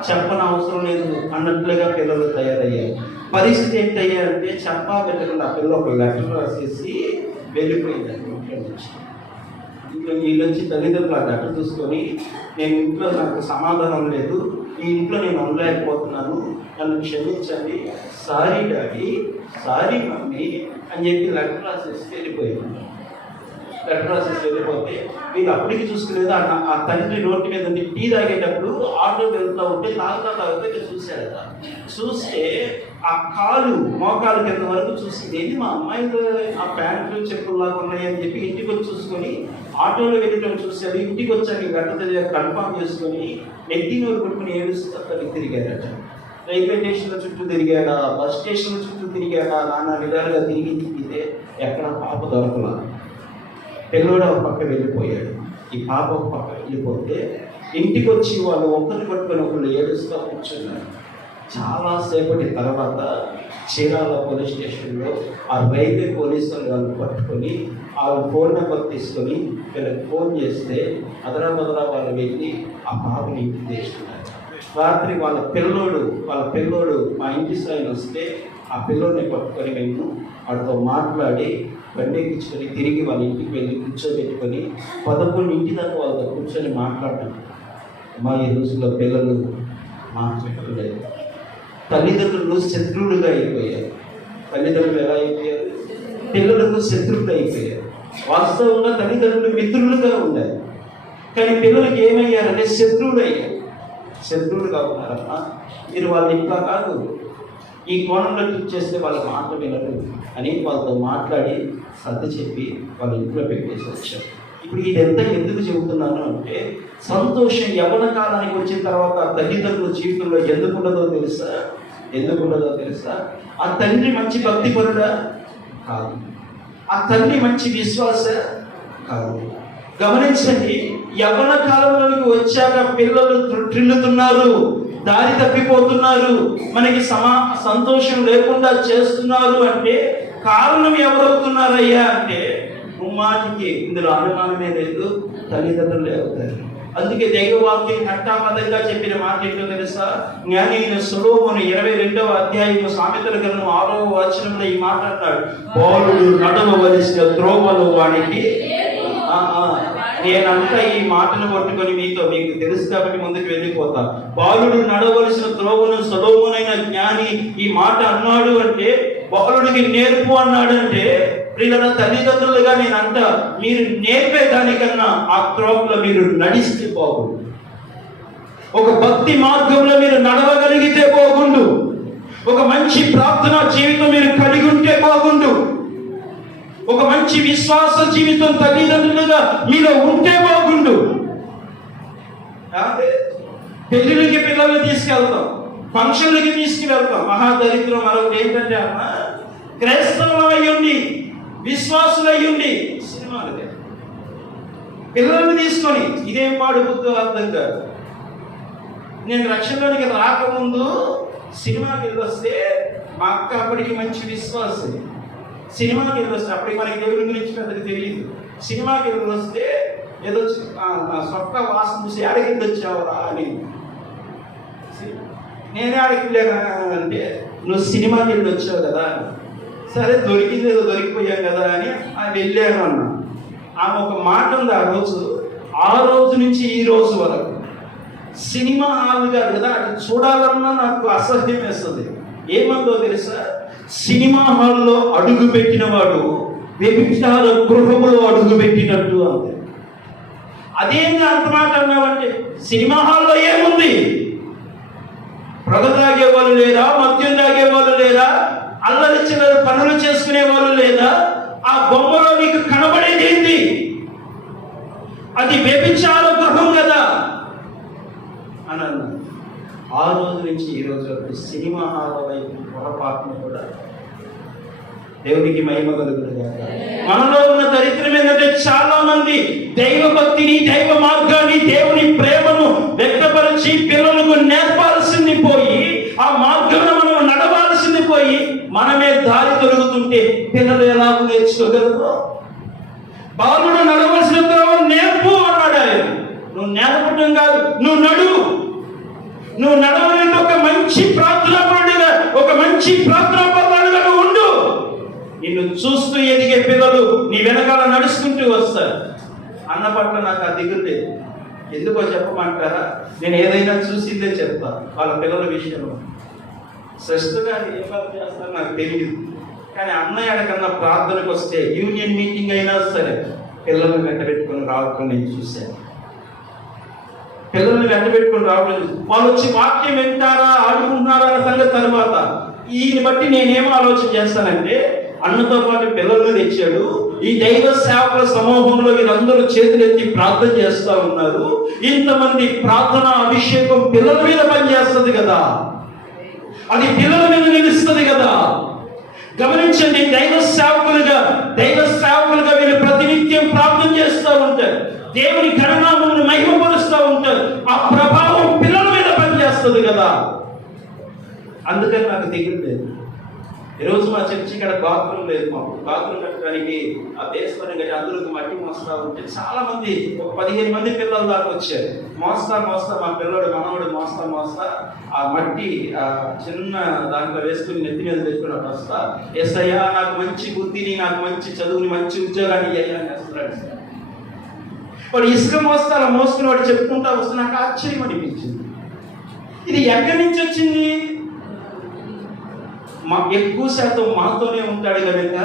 చెప్పని అవసరం లేదు అన్నట్లుగా పిల్లలు తయారయ్యారు. పరిస్థితి ఏంటయ్యారంటే, చెప్పా పెట్టకుండా ఆ పిల్లలు ఒక లెటర్ రాసేసి వెళ్ళిపోయిందండి ఇంట్లో నుంచి. వీళ్ళొచ్చి తల్లిదండ్రులు ఆ లెటర్ చూసుకొని, నేను ఇంట్లో నాకు సమాధానం లేదు, ఈ ఇంట్లో నేను ఉండలేకపోతున్నాను, నన్ను క్షమించండి, సారీ డాడీ, సారీ మమ్మీ అని చెప్పి లెటర్ రాసేసి వెళ్ళిపోయింది. లెటర్ రాసేసి వెళ్ళిపోతే వీళ్ళు అప్పటికి చూసుకోలేదు. ఆ తండ్రి నోటి మీద టీ తాగేటప్పుడు ఆటో వెళ్తూ ఉంటే తాగుతా చూశాడట. చూస్తే ఆ మోకాలు కింద వరకు చూసింది. ఏంటి మా అమ్మాయిలు ఆ ప్యాంట్లు చెప్పుల్లాగా ఉన్నాయని చెప్పి ఇంటికి వచ్చి చూసుకొని ఆటోలో వెళ్ళటం చూశాడు. ఇంటికి వచ్చాక గంట కన్ఫామ్ చేసుకొని నెత్తి నోరు కొట్టుకుని ఏడుస్తూ అక్కడికి తిరిగాడట. రైల్వే స్టేషన్ల చుట్టూ తిరిగాడా, బస్ స్టేషన్ల చుట్టూ తిరిగాడా, నానా విధాలుగా తిరిగితే ఎక్కడ పాప దొరకలా. పిల్లోడు ఒక పక్క వెళ్ళిపోయాడు, ఈ పాప ఒక పక్క వెళ్ళిపోతే ఇంటికి వచ్చి వాళ్ళు ఒకరిని పట్టుకొని ఒకళ్ళు ఏడుస్తూ కూర్చున్నారు. చాలాసేపటి తర్వాత చీరాల పోలీస్ స్టేషన్లో ఆ రైల్వే పోలీసులు వాళ్ళు పట్టుకొని వాళ్ళ ఫోన్ నెంబర్ తీసుకొని వీళ్ళకి ఫోన్ చేస్తే అదరా వాళ్ళు వెళ్ళి ఆ పాపని ఇంటికి తెచ్చుకున్నారు. రాత్రి వాళ్ళ పిల్లోడు మా ఇంటి స్థాయిని వస్తే ఆ పిల్లోడిని పట్టుకొని మేము వాడితో మాట్లాడి బండి ఎక్కించుకొని తిరిగి వాళ్ళ ఇంటికి వెళ్ళి కూర్చోబెట్టుకొని 11 దాకా వాళ్ళతో కూర్చొని మాట్లాడటం. మా ఈ రోజుల్లో పిల్లలు మాట్లాడలేదు. తల్లిదండ్రులు శత్రువులుగా అయిపోయారు. తల్లిదండ్రులు ఎలా అయిపోయారు? పిల్లలకు శత్రువులు అయిపోయారు. వాస్తవంగా తల్లిదండ్రులు మిత్రులుగా ఉండాలి, కానీ పిల్లలకి ఏమయ్యారంటే శత్రువులు అయ్యారు. శత్రువులుగా ఉన్నారమ్మా, మీరు వాళ్ళ ఇంట్లో కాదు, ఈ కోణంలో ట్రిప్ చేస్తే వాళ్ళ మాట వినరు అని వాళ్ళతో మాట్లాడి సర్ది చెప్పి వాళ్ళ ఇంట్లో పెట్టేసి వచ్చారు. ఇప్పుడు ఇదంతా ఎందుకు చెబుతున్నాను అంటే, సంతోషం యవ్వన కాలానికి వచ్చిన తర్వాత తల్లిదండ్రుల జీవితంలో ఎందుకుండదో తెలుసా? ఆ తండ్రి మంచి భక్తిపరుడా కాదు, ఆ తల్లి మంచి విశ్వాస కాదు. గమనించండి, యవ్వన కాలంలోనికి వచ్చాక పిల్లలు ట్రిల్లుతున్నారు, దారి తప్పిపోతున్నారు, మనకి సంతోషం లేకుండా చేస్తున్నారు అంటే కారణం ఎవరవుతున్నారయ్యా అంటే, ముమ్మాటికి ఇందులో అనుమానమే లేదు, తల్లిదండ్రులే అవుతారు. అందుకే దైవవాక్యం ఘంటాపదంగా చెప్పిన మాట ఏంటో తెలుసా? జ్ఞాని అయిన సొలొమోను 22వ అధ్యాయము సామెతల గ్రంథం 6వ వచనంలో ఈ మాట అన్నాడు, బాలుడు నడవవలసిన త్రోవలు వానికి. నేనంతా ఈ మాటను పట్టుకొని మీకు తెలుసు కాబట్టి ముందుకు వెళ్ళిపోతా. బాలుడు నడవలసిన త్రోవను సొలొమోనైన జ్ఞాని ఈ మాట అన్నాడు అంటే, బాలుడికి నేర్పు అన్నాడు అంటే, ప్రియుల తల్లిదండ్రులుగా నేనంట మీరు నేర్పే దానికన్నా ఆ త్రోవలో మీరు నడిస్తే బాగుండు. ఒక భక్తి మార్గంలో మీరు నడవగలిగితే బాగుండు. ఒక మంచి ప్రార్థనా జీవితం మీరు కలిగి ఉంటే బాగుండు. ఒక మంచి విశ్వాస జీవితం తల్లిదండ్రులుగా మీలో ఉంటే బాగుండు. పెళ్లిళ్ళకి పిల్లల్ని తీసుకెళ్తాం, ఫంక్షన్లకి తీసుకువెళ్తాం. మహాదరిద్రం మరొకటి ఏంటంటే అమ్మ, క్రైస్తవులు అయ్యుండి విశ్వాసులు అయ్యుండి సినిమాలు పిల్లల్ని తీసుకొని ఇదేం పాడుబుద్దో అర్థం కాదు. నేను రక్షణలోనికి రాకముందు సినిమాకి వెళ్ళొస్తే మా అక్క అప్పటికి మంచి విశ్వాసం. సినిమాకి వెళ్ళొస్తే అప్పటికి మనకి దేవుడి గురించి పెద్దగా తెలియదు. సినిమాకి వెళ్ళొస్తే ఏదో సొక్క వాసన చూసి ఆడికి వచ్చావురా అని. నేనే ఆడికి వెళ్ళాను అంటే, నువ్వు సినిమాకి వెళ్ళి వచ్చావు కదా, సరే దొరికింది ఏదో దొరికిపోయాం కదా అని వెళ్ళాను అన్నా. ఆమె ఒక మాట ఉంది ఆ రోజు నుంచి ఈ రోజు వరకు సినిమా హాల్ కాదు కదా, అటు చూడాలన్నా నాకు అసహ్యం వేస్తుంది. ఏమందో తెలుసా? సినిమా హాల్లో అడుగు పెట్టిన వాడు వ్యభిచార గృహములో అడుగు పెట్టినట్టు అంతే. అదేంటి అంత మాట అన్నావంటే, సినిమా హాల్లో ఏముంది? పొగ తాగే వాళ్ళు లేరా? మద్యం తాగే వాళ్ళు లేరా? అల్లరిచ్చిన పనులు చేసుకునే వాళ్ళు లేదా? ఆ బొమ్మలో నీకు కనబడేది ఏంటి? అది వ్యభిచార గృహం కదా అని అన్నా. ఆ రోజు నుంచి ఈ రోజు వరకు సినిమా హాల్ వైపు పొరపాటును కూడా దేవునికి మహిమ కలుగుతుంది. మనలో ఉన్న దరిద్రం ఏంటంటే, చాలా మంది దైవ భక్తిని, దైవ మార్గాన్ని, దేవుని ప్రేమను వ్యక్తపరిచి పిల్లలకు నేర్పాల్సింది పోయి, ఆ మార్గంలో మనం నడవాల్సింది పోయి, మనమే దారి తొలుగుతుంటే పిల్లలు ఎలా నేర్చుకోగలరు? బాలుడు నడవలసిన త్రోవ నేర్పు అన్నాడు ఆయన. నువ్వు నేర్పడం కాదు, నువ్వు నడవడానికి ఒక మంచి ప్రార్థనాపరుడిగా, ఒక మంచి ప్రార్థనాపరుడుగా నువ్వు ఉండు. నిన్ను చూస్తూ ఎదిగే పిల్లలు నీ వెనకాల నడుచుకుంటూ వస్తారు. అన్న పట్ల నాకు ఆ దిగులు లేదు. ఎందుకో చెప్పమంటారా? నేను ఏదైనా చూసిందే చెప్తా వాళ్ళ పిల్లల విషయంలో. శ్రేష్ఠగా ఏం పని చేస్తారో నాకు తెలియదు, కానీ అన్నయ్య కన్నా ప్రార్థనకు వస్తే యూనియన్ మీటింగ్ అయినా సరే పిల్లల్ని వెంట పెట్టుకొని రావడం నేను చూశాను. పిల్లల్ని వెంట పెట్టుకొని రావడం, వాళ్ళు వచ్చి వాక్యం వింటారా, ఆడుకుంటున్నారా అన్న సంగతి తర్వాత. ఈయన బట్టి నేనేమో ఆలోచన చేస్తానంటే, అన్నతో పాటు పిల్లల్ని తెచ్చాడు. ఈ దైవ సేవకుల సమూహంలో వీళ్ళందరూ చేతులెత్తి ప్రార్థన చేస్తూ ఉన్నారు. ఇంతమంది ప్రార్థన అభిషేకం పిల్లల మీద పనిచేస్తుంది కదా, అది పిల్లల మీద నిలుస్తుంది కదా. గమనించండి, దైవ సేవకులుగా వీళ్ళు ప్రతినిత్యం ప్రార్థన చేస్తూ ఉంటారు, దేవుని ఘననామమును మహిమపరుస్తూ ఉంటారు. ఆ ప్రభావం పిల్లల మీద పనిచేస్తుంది కదా. అందుకని నాకు దిగులు లేదు. ఈరోజు మా చర్చి ఇక్కడ బాత్రూమ్ లేదు. మాకు బాత్రూమ్ కట్టడానికి ఆ బేస్మెంట్ కట్టి అందరికి మట్టి మోస్తా ఉంటే చాలా మంది, ఒక 15 మంది పిల్లల దాకా వచ్చారు. మోస్తా మా పిల్లడు మనవడు మోస్తా ఆ మట్టి ఆ చిన్న దాంట్లో వేసుకుని నెత్తి మీద వేసుకుని వస్తా, ఎస్ అయ్యా నాకు మంచి బుద్ధిని, నాకు మంచి చదువుని, మంచి ఉద్యోగాన్ని అయ్యా అని వేస్తున్నాడు. వాడు ఇసుక మోస్తా అలా మోసుకుని వాడు చెప్పుకుంటా వస్తే నాకు ఆశ్చర్యం అనిపించింది. ఇది ఎక్కడి నుంచి వచ్చింది? ఎక్కువ శాతం మాతోనే ఉంటాడు కనుక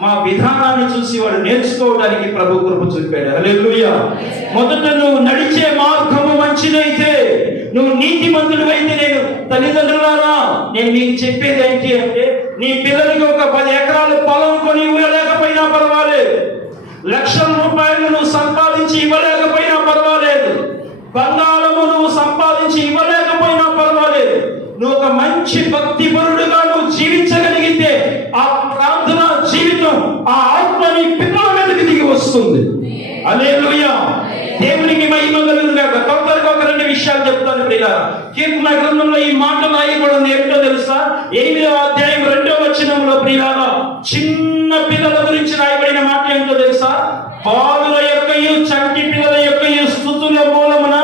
మా విధానాన్ని చూసి వాడు నేర్చుకోవడానికి ప్రభు కృప చూపాడు. హల్లెలూయా. మొదట నువ్వు నడిచే మార్గము మంచిదైతే నువ్వు నీతిమంతుడు అయితే నేను తల్లిదండ్రులారా నేను మీకు చెప్పేది ఏంటి అంటే, నీ పిల్లలకి ఒక 10 ఎకరాల పొలం కొని ఇవ్వలేకపోయినా పర్వాలేదు, లక్షల రూపాయలు నువ్వు సంపాదించి ఇవ్వలేకపోయినా పర్వాలేదు, బంగారము నువ్వు సంపాదించి ఇవ్వలేకపోయినా పర్వాలేదు, నువ్వు ఒక మంచి భక్తిపరుడుగా నువ్వు జీవించగలిగితే ఆ ప్రార్థన జీవితం, ఆ ఆత్మ నీ పిల్లల మీదకి దిగి వస్తుంది. హల్లెలూయా, దేవునికి మహిమ కలుగును గాక. తొందరగా ఒక 2 విషయాలు చెప్తాను ప్రియులారా. కీర్తన గ్రంథంలో ఈ మాట రాయబడింది ఏంటో తెలుసా? 8వ అధ్యాయం 2వ వచనంలో ప్రియులారా, చిన్న పిల్లల గురించి రాయబడిన మాట ఏంటో తెలుసా? బాలుల యొక్కయు చంటి పిల్లల యొక్కయు స్తుతుల మూలమున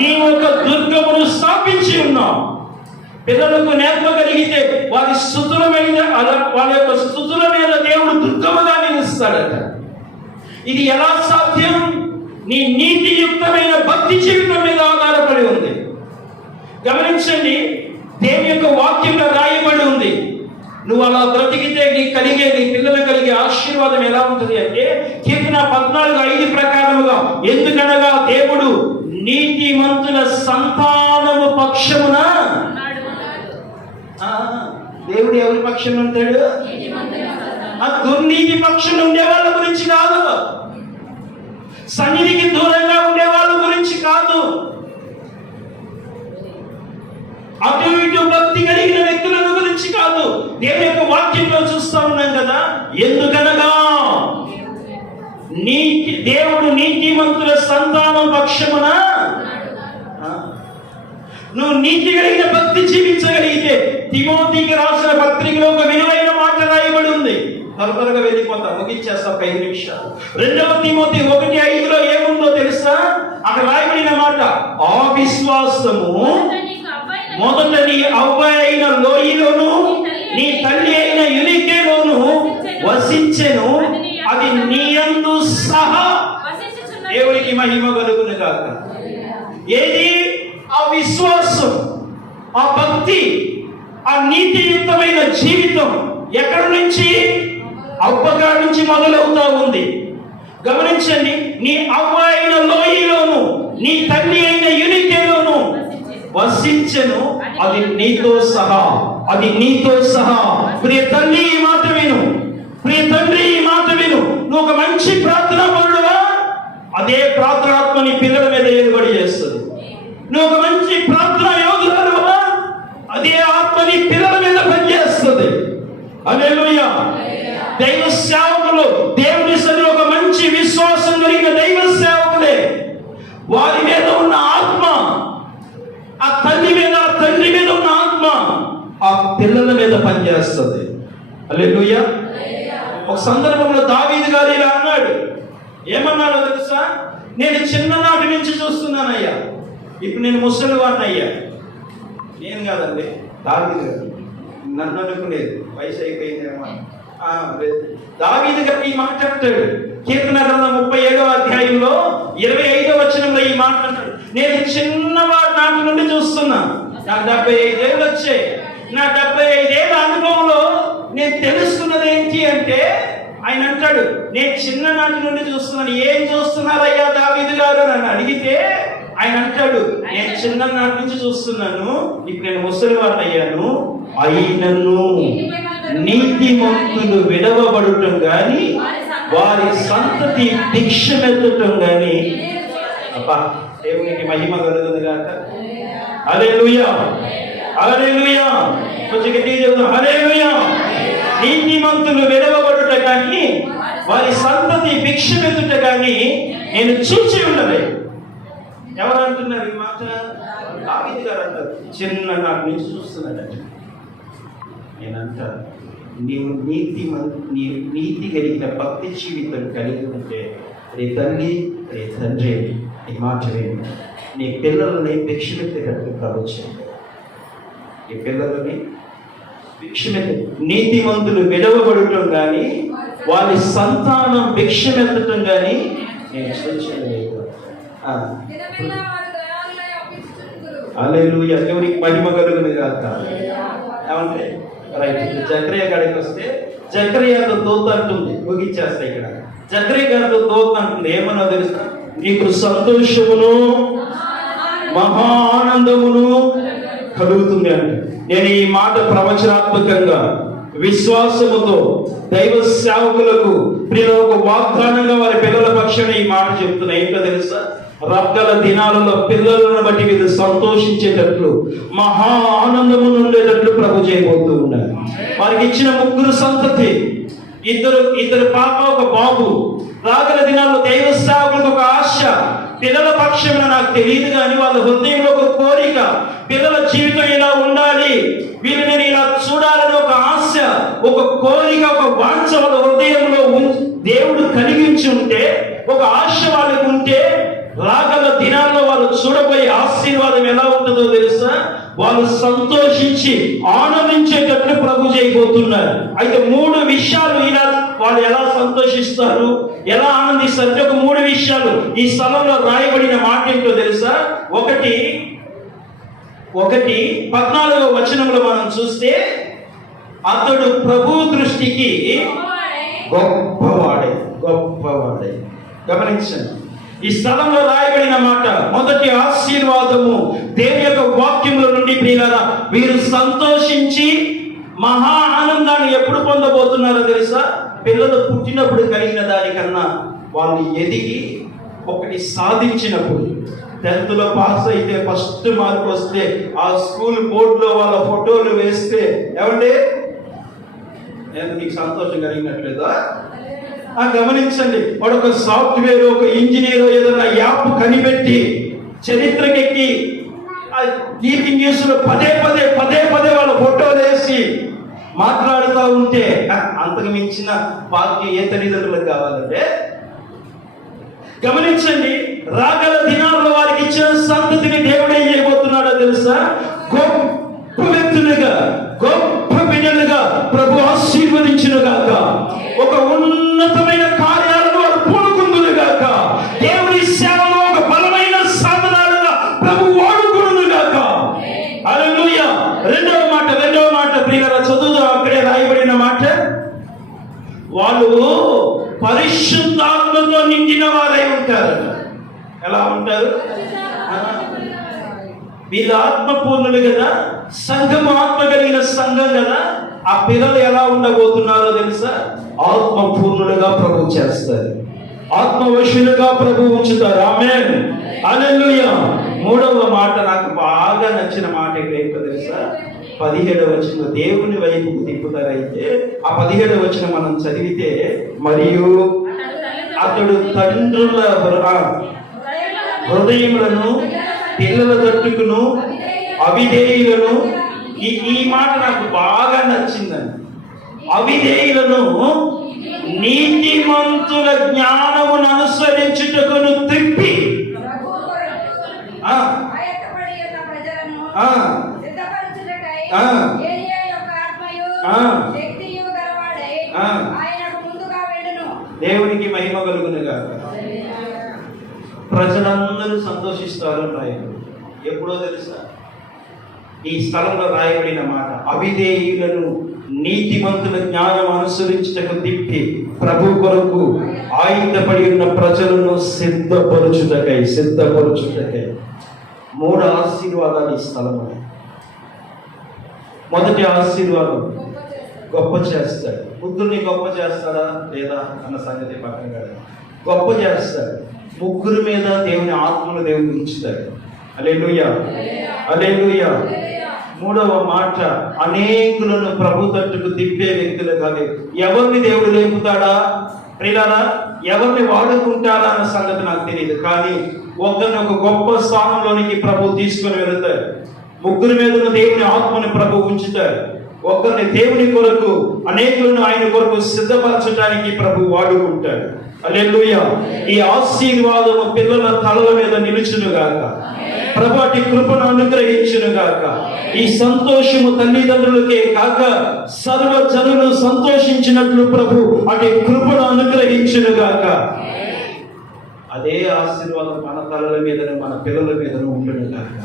నీవు ఒక దుర్గమును స్థాపించి ఉన్నావు. పిల్లలకు నేర్పగలిగితే వారి స్తుతుల మీద, వాళ్ళ యొక్క స్తుతుల మీద దేవుడు దుర్గముగా నిలుస్తాడట. ఇది ఎలా సాధ్యం? నీ నీతియుక్తమైన భక్తి జీవితం మీద ఆధారపడి ఉంది. గమనించండి, దేవుని యొక్క వాక్యంలో రాయబడి ఉంది, నువ్వు అలా బ్రతికితే నీకు కలిగే, నీ పిల్లలు కలిగే ఆశీర్వాదం ఎలా ఉంటుంది అంటే, కీర్తన 14:5 ప్రకారముగా, ఎందుకనగా దేవుడు నీతిమంతుల సంతానము పక్షమున, దేవుడు ఎవరి పక్షం ఉంటాడు? ఆ దుర్నీతి పక్షం ఉండే వాళ్ళ గురించి కాదు, సన్నిధికి దూరంగా ఉండే వాళ్ళ గురించి కాదు, అటు ఇటు భక్తి కలిగిన వ్యక్తుల గురించి కాదు. దేవుని యొక్క వాక్యంలో చూస్తా ఉన్నాం కదా, ఎందుకనగా దేవుడు నీతిమంతుల సంతానం పక్షమున, నువ్వు నీతి కలిగిన భక్తి జీవించగలిగితే, తిమోతికి రాసిన పత్రికలో ఒక విలువైన మాట రాయబడి ఉంది. త్వరగా వెళ్ళిపోతా, ముగించేస్తా 5 నిమిషాలు. 2వ తిమోతి 1:5లో ఏముందో తెలుసా? అక్కడ రాయబడిన మాట, ఆ విశ్వాసము మొదట నీ అవ్వ అయిన లోయలోను నీ తల్లి అయిన యునికేలోను వసించెను, అది నీ యందు సహా. దేవునికి మహిమ కలుగును గాక. ఏది? ఆ విశ్వాసం, ఆ భక్తి, ఆ నీతియుక్తమైన జీవితం ఎక్కడి నుంచి? అవ్వగారి నుంచి మొదలవుతా ఉంది. గమనించండి, నీ అవ్వ అయిన లోయలోను నీ తల్లి అయిన యునికేలోను వసించెను, అది నీతో సహా, అది నీతో సహా. ప్రియ తల్లి ఈ మాట విను, ప్రియ తండ్రి ఈ మాట విను. నువ్వు ఒక మంచి ప్రార్థనా పరుడువా, అదే ప్రార్థనాత్మ నీ పిల్లల మీద ఏలుబడి చేస్తుంది. నువ్వు ఒక మంచి ప్రార్థనా యోధురాలువా, అదే ఆత్మ నీ పిల్లల మీద పనిచేస్తుంది. హల్లెలూయా. దైవ సేవకులు, దేవుని సన్నిధిలో ఒక మంచి విశ్వాసం కలిగిన దైవ సేవకులే, వారి మీద ఉన్న ఆత్మ, ఆ తల్లి మీద, ఆ తండ్రి మీద ఉన్న ఆత్మ ఆ పిల్లల మీద పనిచేస్తుంది. హల్లెలూయా. ఒక సందర్భంలో దావీదు గారు ఇలా అన్నాడు. ఏమన్నాడో తెలుసా? నేను చిన్ననాటి నుంచి చూస్తున్నానయ్యా, ఇప్పుడు నేను ముసలివాడిని అయ్యా. నేను కాదండి, దావీదు గారు. నన్ను అనుకునేది వయసు అయిపోయిందేమో. దావీదు గారు ఈ మాట అంటాడు. కీర్తన గ్రంథం 37వ అధ్యాయంలో 25వ వచనంలో ఈ మాట అంటాడు, నేను చిన్నవాడి నాటి నుండి చూస్తున్నా, నాకు 75 ఏళ్ళు వచ్చాయి. నా 75 ఏళ్ళ అనుభవంలో నేను తెలుసుకున్నది ఏంటి అంటే, ఆయన అంటాడు, నేను చిన్ననాటి నుండి చూస్తున్నాను. ఏం చూస్తున్నారయ్యా దావీదు గారు నన్ను అడిగితే, ఆయన అంటాడు, నేను చిన్ననాటి నుంచి చూస్తున్నాను, ఇప్పుడు నేను ముసలివాడిని అయ్యాను, అయినను నీతిమంతులు విడవబడటం గాని వారి సంతతి భిక్షమెత్తటం గాని. అబ్బా, దేవునికి మహిమ కలుగును గాక. హల్లెలూయా, హల్లెలూయా. కొంచెం గట్టిగా చెప్తాం, హల్లెలూయా. నీతిమంతులు విడవబడుట కానీ వారి సంతతి భిక్షమెత్తుట కానీ నేను చూచి ఉండలేదు. ఎవరు అంటున్నారు ఈ మాట? దావీదు గారు అంటారు, చిన్ననాటి నుంచి చూస్తున్నాడట. నేనంటాను, నీవు నీతి కలిగిన భక్తి జీవితం కలిగి ఉంటే, నీ తల్లి నీ తండ్రి నీ మాట వేయండి, నీ పిల్లలని భిక్షమెత్తేటట్టు ప్రవచనం. నీ పిల్లలని భిక్షమెత్త, నీతిమంతులు విడవబడటం కానీ వారి సంతానం భిక్షమెత్తటం కానీ నేను చూచలేదు. హల్లెలూయా. దేవునికి మహిమ కలుగును గాక. ఏమంటే రైట్, జకరియా గారికి వస్తే జకరియాతో దూత అంటుంది, ముగించేస్తా ఇక్కడ. జకరియా గారితో దూత అంటుంది, ఏమన్నా తెలుసా? నీకు సంతోషమును మహా ఆనందమును కలుగుతుంది అంటే నేను ఈ మాట ప్రవచనాత్మకంగా విశ్వాసముతో దైవ సేవకులకు ప్రియ ఒక వాగ్దానంగా వారి పిల్లల పక్షాన ఈ మాట చెప్తున్నా. ఏంటో తెలుసా? రబ్బల దినాలలో పిల్లలను బట్టి వీళ్ళు సంతోషించేటట్లు మహా ఆనందము ఉండేటట్లు ప్రభు చేయబోతూ ఉన్నారు. వారికి ఇచ్చిన 3 సంతతి, ఇద్దరు పాప, ఒక బాబు. రాగల దినాల్లో దైవ సేవకులకు ఒక ఆశ, పిల్లల పక్షంలో నాకు తెలియదు కానీ వాళ్ళ హృదయంలో ఒక కోరిక, పిల్లల జీవితం ఇలా ఉండాలి, వీళ్ళు నేను ఇలా చూడాలని ఒక ఆశ, ఒక కోరిక, ఒక వాంఛ వాళ్ళ హృదయంలో దేవుడు కలిగించి ఉంటే, ఒక ఆశ వాళ్ళకు ఉంటే, రాగల దినాల్లో వాళ్ళు చూడబోయే ఆశీర్వాదం ఎలా ఉంటుందో తెలుసా? వాళ్ళు సంతోషించి ఆనందించేటట్లు ప్రభు చేయబోతున్నారు. అయితే 3 విషయాలు ఇలా వాళ్ళు ఎలా సంతోషిస్తారు, ఎలా ఆనందిస్తారు అంటే ఒక 3 విషయాలు ఈ స్థలంలో రాయబడిన మాట ఏంటో తెలుసా? ఒకటి 14వ వచనంలో మనం చూస్తే, అతడు ప్రభు దృష్టికి గొప్పవాడే. గమనించండి, ఈ స్థలంలో రాయబడిన మాట మొదటి ఆశీర్వాదము దేవుని యొక్క వాక్యముల నుండి ప్రియులారా, వీరు సంతోషించి మహా ఆనందాన్ని ఎప్పుడు పొందబోతున్నారో తెలుసా? పిల్లలు పుట్టినప్పుడు కలిగిన దానికన్నా వాళ్ళు ఎదిగి ఒకటి సాధించినప్పుడు, 10th లో పాస్ అయితే ఫస్ట్ మార్క్ వస్తే ఆ స్కూల్ బోర్డులో వాళ్ళ ఫోటోలు వేస్తే, ఏమంటే నేను మీకు సంతోషం కలిగినట్లేదా? గమనించండి, వాడు ఒక సాఫ్ట్వేర్, ఒక ఇంజనీర్, ఏదైనా యాప్ కనిపెట్టి చరిత్రకెక్కి టీవీ న్యూస్లో పదే వాళ్ళ ఫోటోలు వేసి మాట్లాడుతూ ఉంటే అంతకు మించిన భాగ్యం ఏ తల్లిదండ్రులకు కావాలంటే? గమనించండి, రాగల దినాల్లో వారికి ఇచ్చిన సంతతిని దేవుడు ఏం చేయబోతున్నాడో తెలుసా? గొప్ప వ్యక్తులుగా, గొప్ప బిడ్డలుగా ప్రభు ఆశీర్వదించును గాక. ఒక ఉన్నతమైన కార్యాలను వారు పూనుకుందును గాక. దేవుని సేవలో ఒక బలమైన సాధనాలుగా ప్రభు వాడుకును గాక. హల్లెలూయా. రెండవ మాట ప్రియులారా, చదువుదాం. అక్కడే రాయబడిన మాట, వాళ్ళు పరిశుద్ధాత్మతో నిండిన వారై ఉంటారు. ఎలా ఉంటారు? వీళ్ళు ఆత్మపూర్ణులు కదా, సంఘము ఆత్మ కలిగిన సంఘం కదా. ఆ పిల్లలు ఎలా ఉండబోతున్నారో తెలుసా? ఆత్మపూర్ణులుగా ప్రభు చేస్తారు, ఆత్మవశులుగా ప్రభు ఉంచుతారు. ఆమేన్, హల్లెలూయా. 3వ మాట నాకు బాగా నచ్చిన మాట ఏంటో తెలుసా? 17వ వచనం, దేవుని వైపుకు తిప్పుతారైతే ఆ 17వ వచనం మనం చదివితే, మరియు అతడు తండ్రుల హృదయములను పిల్లల తట్టుకును అవిధేయులను, ఈ మాట నాకు బాగా నచ్చిందండి. అవిధేయులను నీతిమంతుల జ్ఞానమును అనుసరించుటకును త్రిప్పి దేవునికి మహిమ కలుగునుగా. ప్రజలందరూ సంతోషిస్తారు ఆయన. ఎప్పుడో తెలుసా? ఈ స్థలంలో రాయబడిన మాట, అవిధేయులను నీతిమంతుల జ్ఞానం అనుసరించుటకు తిప్పి ప్రభు కొరకు ఆయుధపడి ఉన్న ప్రజలను సిద్ధపరచుటకై 3 ఆశీర్వాదాలు ఈ స్థలంలో. మొదటి ఆశీర్వాదం, గొప్ప చేస్తాడు. ముగ్గురిని గొప్ప చేస్తాడా లేదా అన్న సంగతి పక్కన కాదు, గొప్ప చేస్తాడు. 3 మీద దేవుని ఆత్మను దేవుని ఉంచుతాడు. హల్లెలూయా, హల్లెలూయా. 3వ మాట, అనేకులను ప్రభు తట్టుకు తిప్పే వ్యక్తులు కాదు. ఎవరిని దేవుడు లేపుతాడా ప్రియులారా, ఎవరిని వాడుకుంటాడా అన్న సంగతి నాకు తెలియదు, కానీ ఒకరిని ఒక గొప్ప స్థానంలోనికి ప్రభు తీసుకుని వెళుతాడు. 3 మీద దేవుని ఆత్మని ప్రభు ఉంచుతాడు. ఒకరిని దేవుని కొరకు, అనేకులను ఆయన కొరకు సిద్ధపరచడానికి ప్రభు వాడుకుంటాడు. హల్లెలూయా. ఈ ఆశీర్వాదము పిల్లల తలల మీద నిలుచును గాక. ప్రభు అటు కృపను అనుగ్రహించును గాక. ఈ సంతోషము తల్లిదండ్రులకే కాక సర్వజనులు సంతోషించినట్లు ప్రభు అటు కృపను అనుగ్రహించును గాక. అదే ఆశీర్వాదం మన తలల మీదను మన పిల్లల మీదను ఉండును గాక.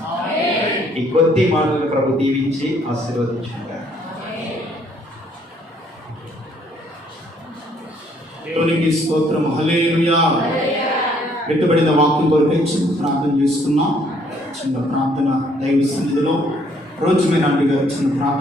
ఈ కొద్ది మాటలు ప్రభు దీవించి ఆశీర్వదించును గాక. దేవునికి స్తోత్రం. హల్లెలూయా. పెట్టుబడిన వాక్యం కొరకు ప్రార్థన చేసుకున్నాం. చిన్న ప్రార్థన దైవ సన్నిధిలో రోజు మీద గారు చిన్న ప్రార్థన